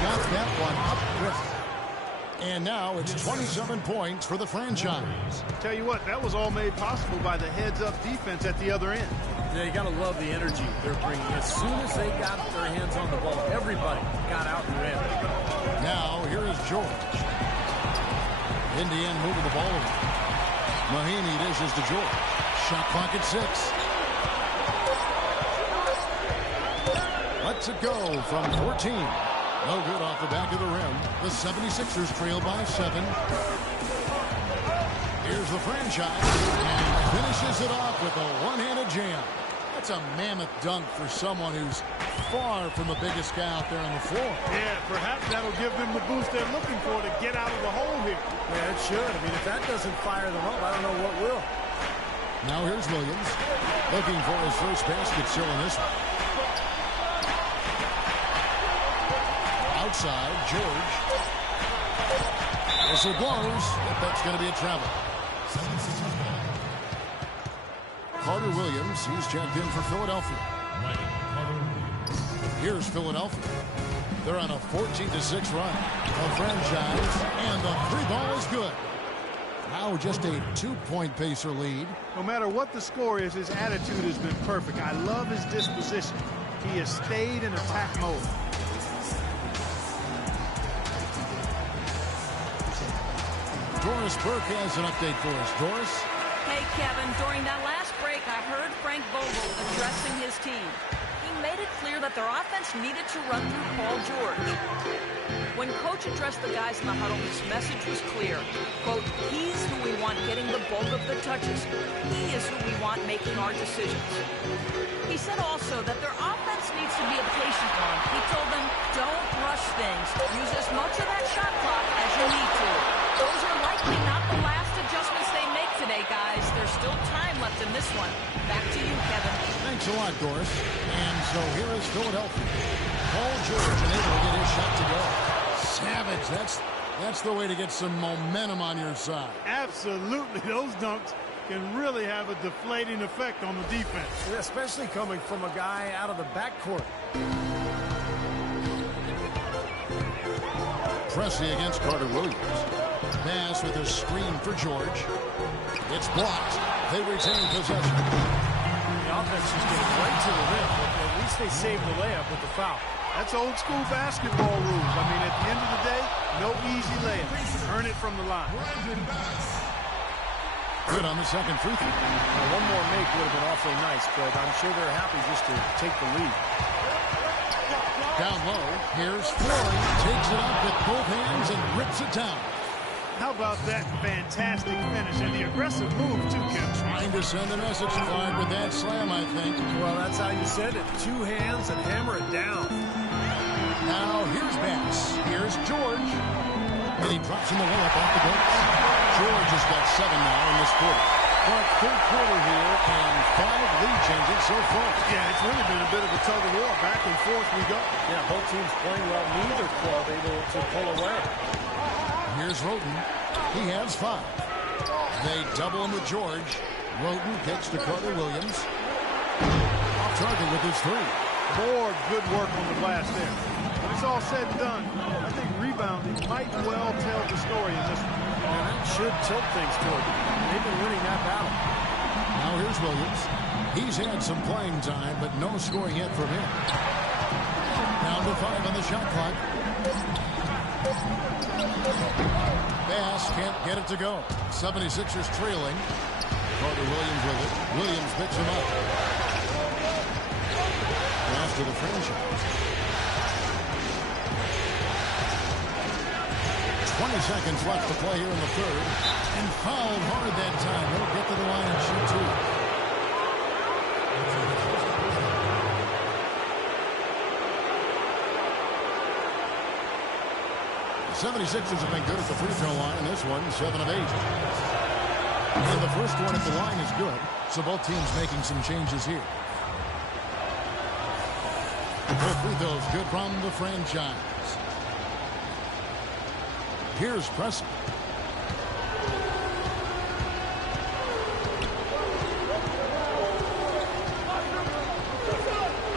Got that one up quick. And now it's 27 points for the franchise. Tell you what, that was all made possible by the heads-up defense at the other end. Yeah, you got to love the energy they're bringing. As soon as they got their hands on the ball, everybody got out and ran. Now, here is George. Indiana moving the ball over. Mahinmi dishes to George. Shot clock at 6. Lets it go from 14. No good off the back of the rim. The 76ers trail by 7. Here's the franchise. And finishes it off with a one-handed jam. That's a mammoth dunk for someone who's far from the biggest guy out there on the floor. Yeah, perhaps that'll give them the boost they're looking for to get out of the hole here. Yeah, it should. I mean, if that doesn't fire them up, I don't know what will. Now here's Williams. Looking for his first basket still in this one. Outside, George. Whistle blows. That's going to be a travel. Carter Williams, he's checked in for Philadelphia. Here's Philadelphia. They're on a 14-6 run. A franchise, and the three ball is good. Now just a 2-point Pacer lead. No matter what the score is, his attitude has been perfect. I love his disposition. He has stayed in attack mode. Doris Burke has an update for us. Doris? Hey, Kevin, during that last break, I heard Frank Vogel addressing his team. He made it clear that their offense needed to run through Paul George. When Coach addressed the guys in the huddle, his message was clear. Quote, he's who we want getting the bulk of the touches. He is who we want making our decisions. He said also that their offense needs to be a patient one. He told them, don't rush things. Use as much of that shot clock as you need to. Those are likely not the last adjustments they make today, guys. There's still time left in this one. Back to you, Kevin. Thanks a lot, Doris. And so here is Philadelphia. Paul George unable to get his shot to go. Savage. That's the way to get some momentum on your side. Absolutely. Those dunks can really have a deflating effect on the defense. Especially coming from a guy out of the backcourt. Pressey against Carter Williams. Pass with a screen for George. It's blocked. They retain possession. The offense is getting right to the rim, but at least they saved the layup with the foul. That's old school basketball rules. I mean, at the end of the day, no easy layup. Earn it from the line. Good on the second free throw. One more make would have been awfully nice, but I'm sure they're happy just to take the lead. Down low, here's Floyd. Takes it up with both hands and rips it down. How about that fantastic finish and the aggressive move, too, Kevin? Trying to send a message, Clyde, with that slam, I think. Well, that's how you send it. Two hands and hammer it down. Now, here's Bass. Here's George. And he drops in the layup off the glass. George has got 7 now in this quarter. But third quarter here, and 5 lead changes so far. Yeah, it's really been a bit of a tug of war. Back and forth we go. Yeah, both teams playing well. Neither club able to pull away. Here's Roten. He has 5. They double him with George. Roten gets to Carter Williams. Off target with his 3. More good work on the glass there. When it's all said and done, I think rebounding might well tell the story in this one. And that should tilt things toward them. They've been winning that battle. Now here's Williams. He's had some playing time, but no scoring yet from him. Down to 5 on the shot clock. Bass can't get it to go. 76ers trailing. Carter Williams with it. Williams picks him up. After the franchise. 20 seconds left to play here in the third. And fouled hard that time. He'll get to the line and shoot 2. The 76ers have been good at the free throw line in this one, 7 of 8. And the first one at the line is good, so both teams making some changes here. Both free throws good from the franchise. Here's Pressey.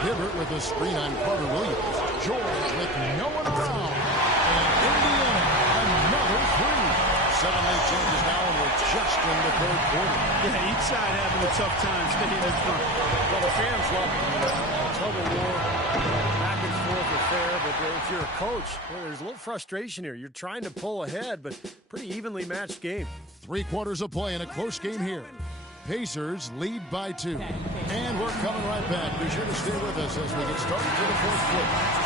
Hibbert with a screen on Carter Williams. George with no one around. And Indiana, another 3. 7 late changes now, and we're just in the third quarter. Yeah, each side having a tough time staying in front. Well, the fans love it. Tug of war, back and forth are fair, but if you're a coach, well, there's a little frustration here. You're trying to pull ahead, but pretty evenly matched game. 3 quarters of play in a close game here. Pacers lead by 2. And we're coming right back. Be sure to stay with us as we get started for the fourth quarter.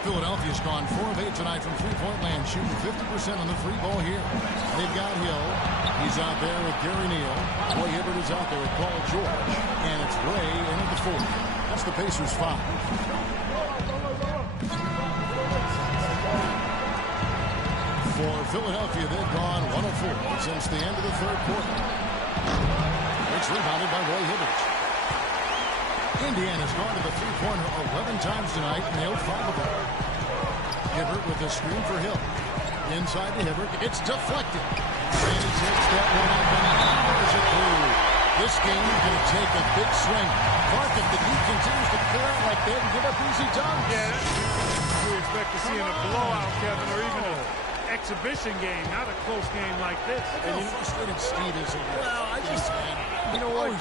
Philadelphia's gone 4 of 8 tonight from three-point land, shooting 50% on the free ball here. They've got Hill. He's out there with Gary Neal. Roy Hibbert is out there with Paul George. And it's Ray in at the 4th. That's the Pacers' 5. For Philadelphia, they've gone 1 of 4 since the end of the third quarter. It's rebounded by Roy Hibbert. Indiana's gone to the three-pointer 11 times tonight, nailed 5 of them. Hibbert with a screen for Hill. Inside to Hibbert. It's deflected. And he takes that one up and powers it through. This game is going to take a big swing. Clark, if the deep continues to clear out like that and give up easy dunks. Yeah, we expect to see in a blowout, Kevin, or even an exhibition game, not a close game like this. And you know, frustrated Steve is over. Well, I just, you know what,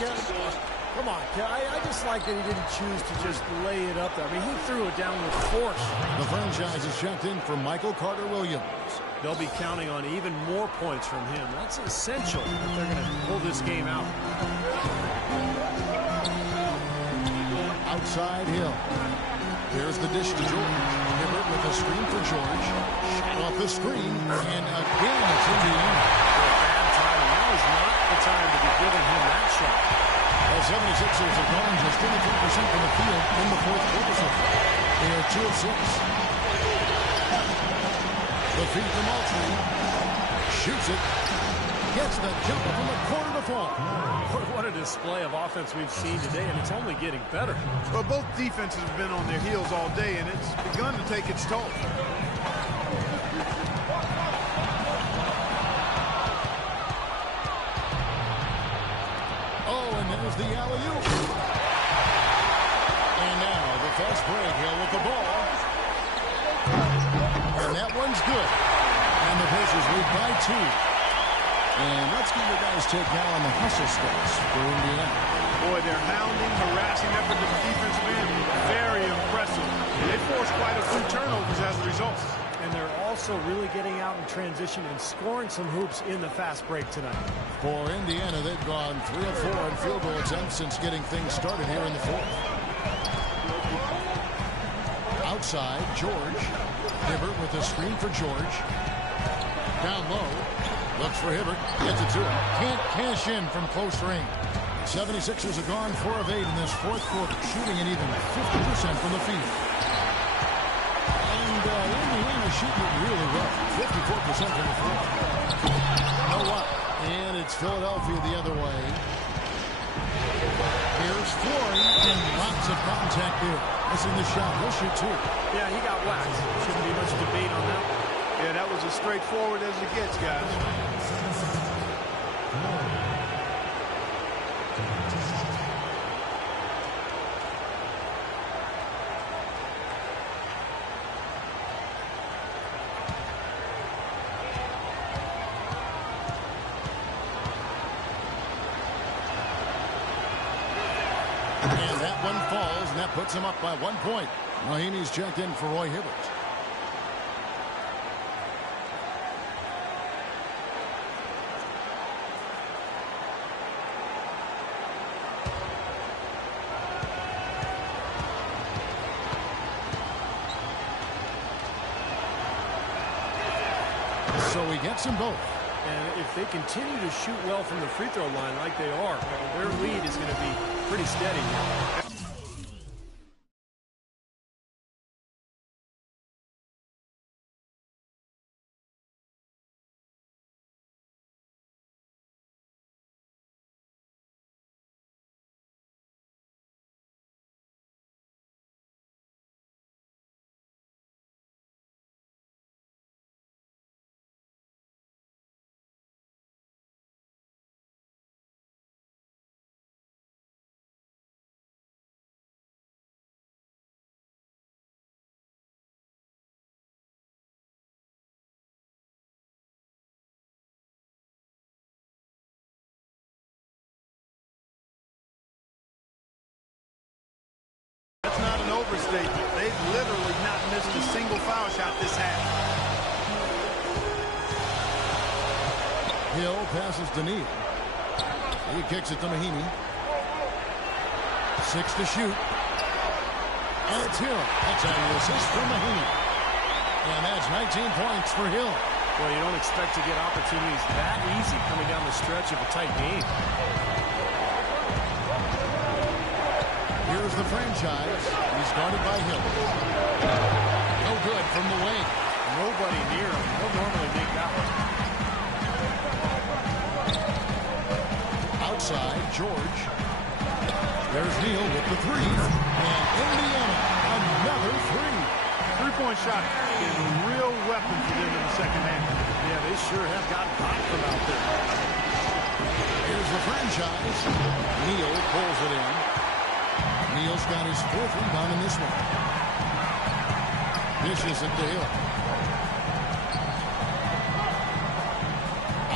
come on, I just like that he didn't choose to just lay it up there. I mean, he threw it down with force. The franchise is checked in for Michael Carter Williams. They'll be counting on even more points from him. That's essential if they're going to pull this game out. Outside Hill. There's the dish to George. Hibbert with a screen for George. Shot off the screen, and again it's Indiana. Bad time. Now is not the time to be giving him that shot. The 76ers have gone just 23% from the field in the fourth quarter so far. They are 2 of 6. The feed from Altry. Shoots it. Gets the jumper from the corner to fall. What a display of offense we've seen today, and it's only getting better. Well, both defenses have been on their heels all day, and it's begun to take its toll. Oh, and there's the alley-oop. And now the fast break. Hill with the ball. And that one's good. And the Pacers lead by 2. And let's get your guys' take now on the hustle stats for Indiana. Boy, their hounding, harassing effort to the defensive end, very impressive. They forced quite a few turnovers as a result. And they're also really getting out in transition and scoring some hoops in the fast break tonight. For Indiana, they've gone 3 of 4 in field goal attempts since getting things started here in the fourth. Outside, George. Hibbert with a screen for George. Down low. Looks for Hibbert. Gets it to him. Can't cash in from close range. 76ers have gone 4 of 8 in this fourth quarter, shooting an even 50% from the field. And Indiana shooting it really well. 54% from the floor. No what? And it's Philadelphia the other way. Here's Flory, and lots of contact there. Missing the shot. He'll shoot 2. Yeah, he got waxed. Shouldn't be much debate on that one. Yeah, that was as straightforward as it gets, guys. And that one falls, and that puts him up by 1 point. Mahinmi's checked in for Roy Hibbert. So he gets them both. And if they continue to shoot well from the free throw line like they are, their lead is going to be pretty steady here. That's not an overstatement. They've literally not missed a single foul shot this half. Hill passes to Neal. He kicks it to Mahinmi. 6 to shoot. And it's Hill. That's an assist for Mahinmi. And that's 19 points for Hill. Well, you don't expect to get opportunities that easy coming down the stretch of a tight game. Here's the franchise. He's guarded by Hill. No good from the wing. Nobody near him. He'll normally make that one. Outside, George. There's Neal with the 3. And Indiana, another 3. Three-point shot is a real weapon for them in the second half. Yeah, they sure have gotten hot from out there. Here's the franchise. Neal pulls it in. Neal's got his 4th rebound in this one. Dishes it to Hill.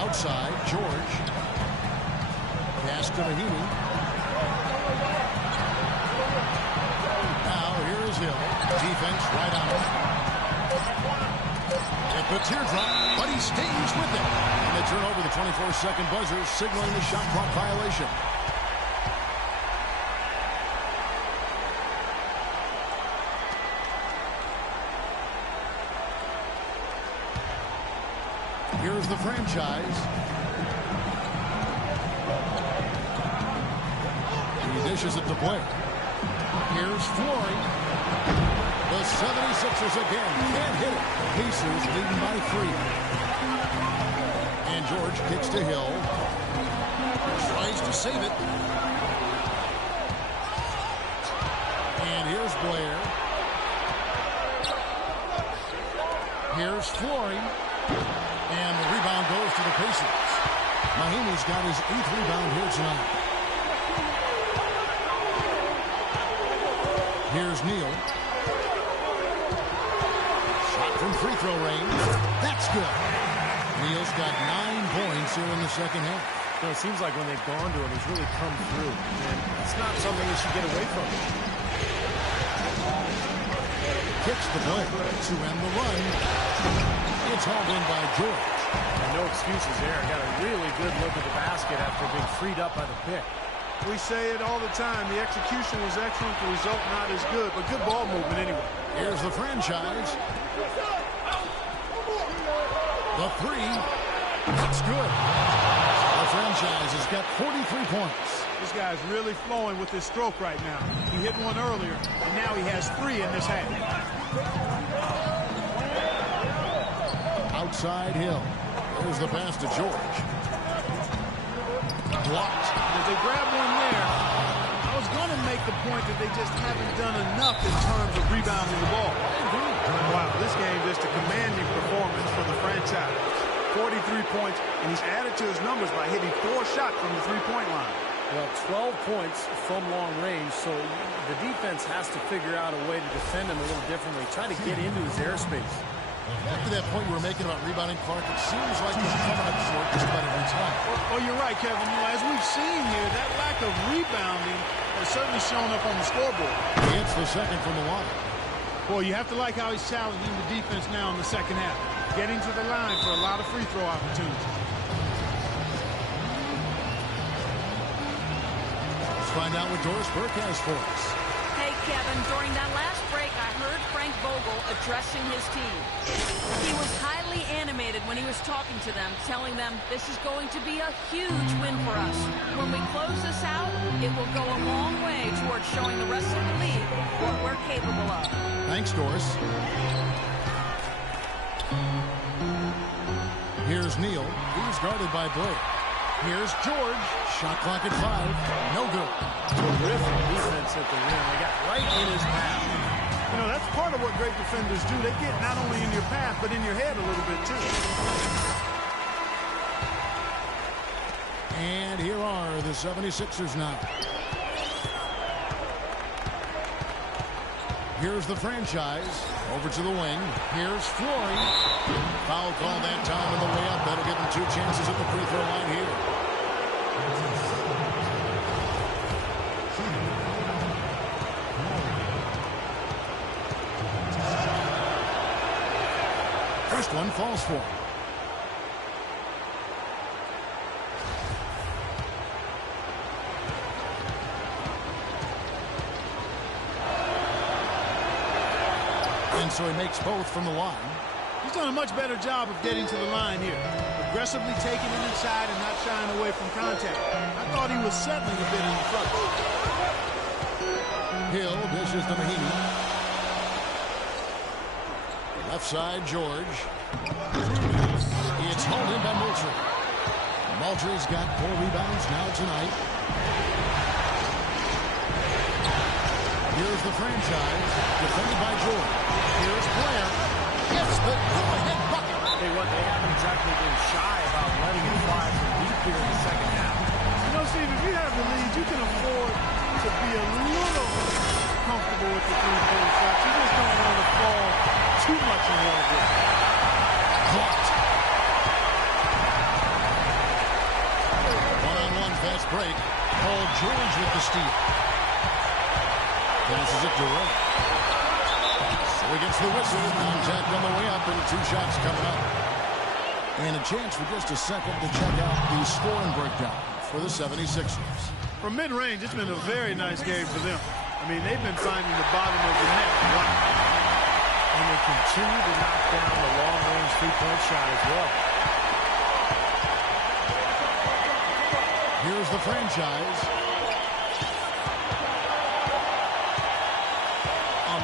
Outside, George. Pass to Mahinmi. Now, here is Hill. Defense right on him. At the teardrop, but he stays with it. And they turn over the 24-second buzzer, signaling the shot clock violation. Here's the franchise. Dishes it to Blair. Here's Flory. The 76ers again can't hit it. Pacers leading by 3. And George kicks to Hill. Tries to save it. And here's Blair. Here's Flory. And the rebound goes to the Pacers. Mahinmi's got his 8th rebound here tonight. Here's Neal. Shot from free throw range. That's good. Neal's got 9 points here in the second half. You know, it seems like when they've gone to him, he's really come through. And it's not something he should get away from. Kicks the Blair to end the run. It's hauled in by George. And no excuses there. Got a really good look at the basket after being freed up by the pick. We say it all the time. The execution was excellent. The result not as good, but good ball movement anyway. Here's the franchise. The 3. That's good. The franchise has got 43 points. This guy's really flowing with his stroke right now. He hit one earlier, and now he has 3 in this half. Outside Hill. Here's the pass to George. Blocked. If they grab one there, I was going to make the point that they just haven't done enough in terms of rebounding the ball. Wow, this game just a commanding performance for the franchise. 43 points, and he's added to his numbers by hitting 4 shots from the three-point line. Well, 12 points from long range, so the defense has to figure out a way to defend him a little differently, try to get into his airspace. After that point you were making about rebounding Clark, it seems like he's coming up short just about every time. Well, you're right, Kevin. You know, as we've seen here, that lack of rebounding has certainly shown up on the scoreboard. He hits the second from the line. Boy, you have to like how he's challenging the defense now in the second half. Getting to the line for a lot of free throw opportunities. Let's find out what Doris Burke has for us. Hey, Kevin, during that last break, I heard Frank Vogel addressing his team. He was highly animated when he was talking to them, telling them this is going to be a huge win for us. When we close this out, it will go a long way towards showing the rest of the league what we're capable of. Thanks, Doris. Here's Neal. He's guarded by Blair. Here's George. Shot clock at 5. No good. Terrific defense at the rim. They got right in his path. You know, that's part of what great defenders do. They get not only in your path, but in your head a little bit, too. And here are the 76ers now. Here's the franchise. Over to the wing. Here's Flory. Foul call that time on the way up. That'll give him 2 chances at the free throw line here. First one falls for him. And so he makes both from the line. He's done a much better job of getting to the line here. Aggressively taking it inside and not shying away from contact. I thought he was settling a bit in the front. Hill dishes to Mahinmi. Left side, George. It's hauled in by Moultrie. Moultrie's got 4 rebounds now tonight. Here's the franchise, defended by George. Here's Blair. Gets the go-ahead bucket. Tell you what, they haven't exactly been shy about letting it fly from deep here in the second half. You know, Steve, if you have the lead, you can afford to be a little comfortable with the three-point shots. You just don't want to fall too much in love with it. Blocked. One-on-one fast break. Paul George with the steal. Passes it to Ray. So he gets the whistle. Contact on the way up and 2 shots coming up. And a chance for just a second to check out the scoring breakdown for the 76ers. From mid-range, it's been a very nice game for them. I mean, they've been finding the bottom of the net a lot. And they continue to knock down the long-range three-point shot as well. Here's the franchise.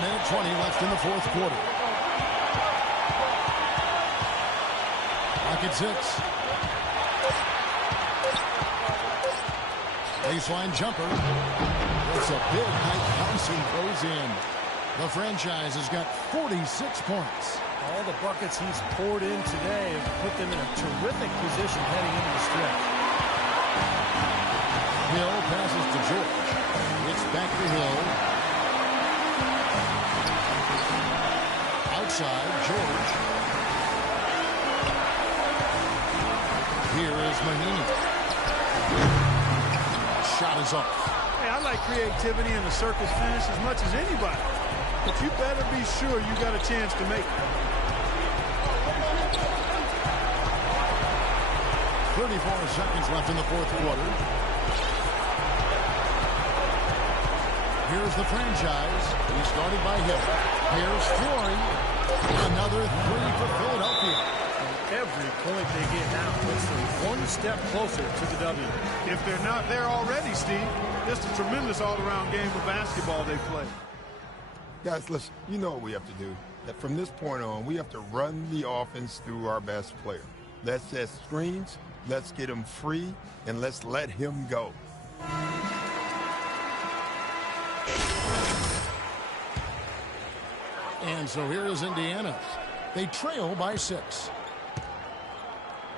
minute 20 left in the fourth quarter. Clock at 6. Baseline jumper. It's a big height bounce and goes in. The franchise has got 46 points. All the buckets he's poured in today have put them in a terrific position heading into the stretch. Hill passes to George. It's back to Hill. Outside, George. Here is Mahinmi. Shot is off. Hey, I like creativity in the circus finish as much as anybody. But you better be sure you got a chance to make it. 34 seconds left in the fourth quarter. Here's the franchise. He started by Hill. Here's Floyd. Another three for Philadelphia. Every point they get now puts them one step closer to the W. If they're not there already, Steve, just a tremendous all-around game of basketball they play. Guys, listen, you know what we have to do. That from this point on, we have to run the offense through our best player. Let's set screens, let's get him free, and let's let him go. And so here is Indiana. They trail by 6.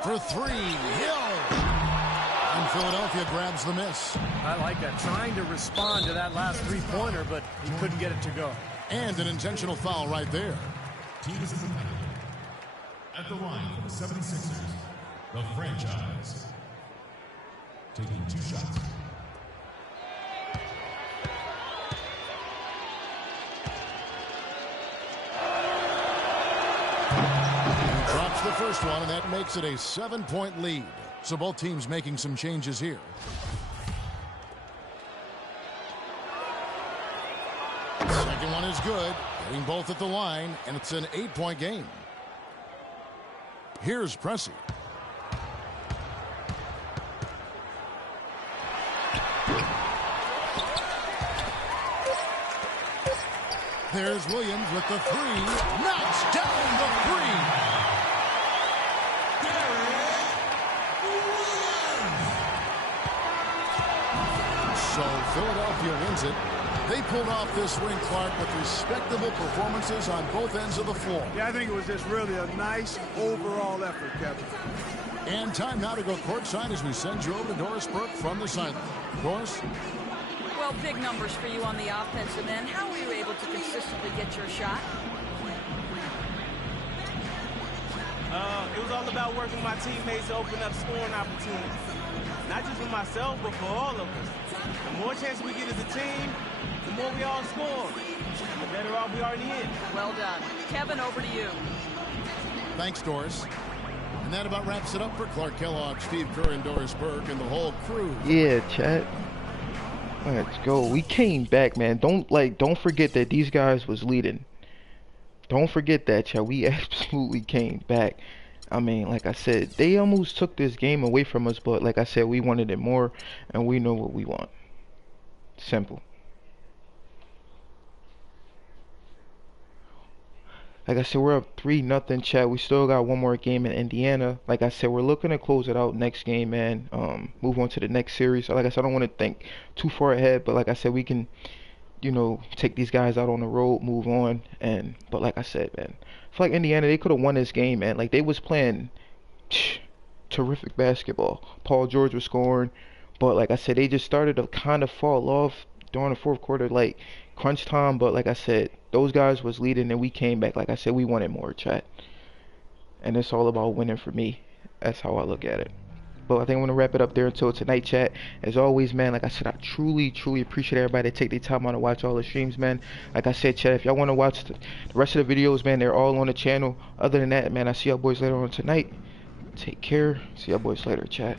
For 3, Hill. And Philadelphia grabs the miss. I like that. Trying to respond to that last three-pointer, but he couldn't get it to go. And an intentional foul right there. Team is in the penalty. At the line for the 76ers, the franchise. Taking 2 shots. Drops the first one, and that makes it a 7-point lead. So both teams making some changes here. Second one is good. Hitting both at the line, and it's an 8-point game. Here's Pressey. There's Williams with the 3. Knocks down the 3. So Philadelphia wins it. They pulled off this win, Clark, with respectable performances on both ends of the floor. Yeah, I think it was just really a nice overall effort, Kevin. And time now to go courtside as we send you over to Doris Burke from the sideline. Doris? Well, big numbers for you on the offensive end. How were you able to consistently get your shot? It was all about working with my teammates to open up scoring opportunities. Not just for myself, but for all of us. The more chances we get as a team, the more we all score. The better off we are in the end. Well done. Kevin, over to you. Thanks, Doris. And that about wraps it up for Clark Kellogg, Steve Kerr, and Doris Burke, and the whole crew. Yeah, chat. Let's go. We came back, man. Don't forget that these guys was leading. Don't forget that, chat. We absolutely came back. I mean, like I said, they almost took this game away from us, but like I said, we wanted it more, and we know what we want. Simple. Like I said, we're up 3-0, chat. We still got one more game in Indiana. Like I said, we're looking to close it out next game, man. Move on to the next series. Like I said, I don't want to think too far ahead, but like I said, we can, you know, take these guys out on the road, move on. But like I said, man, I feel like Indiana, they could have won this game, man. Like, they was playing terrific basketball. Paul George was scoring, but like I said, they just started to kind of fall off during the fourth quarter, like crunch time. But like I said, those guys was leading, and we came back. Like I said, we wanted more, chat. And it's all about winning for me. That's how I look at it. But I think I'm going to wrap it up there until tonight, chat. As always, man, like I said, I truly appreciate everybody that take their time out to watch all the streams, man. Like I said, chat, if y'all want to watch the rest of the videos, man, they're all on the channel. Other than that, man, I see y'all boys later on tonight. Take care. See y'all boys later, chat.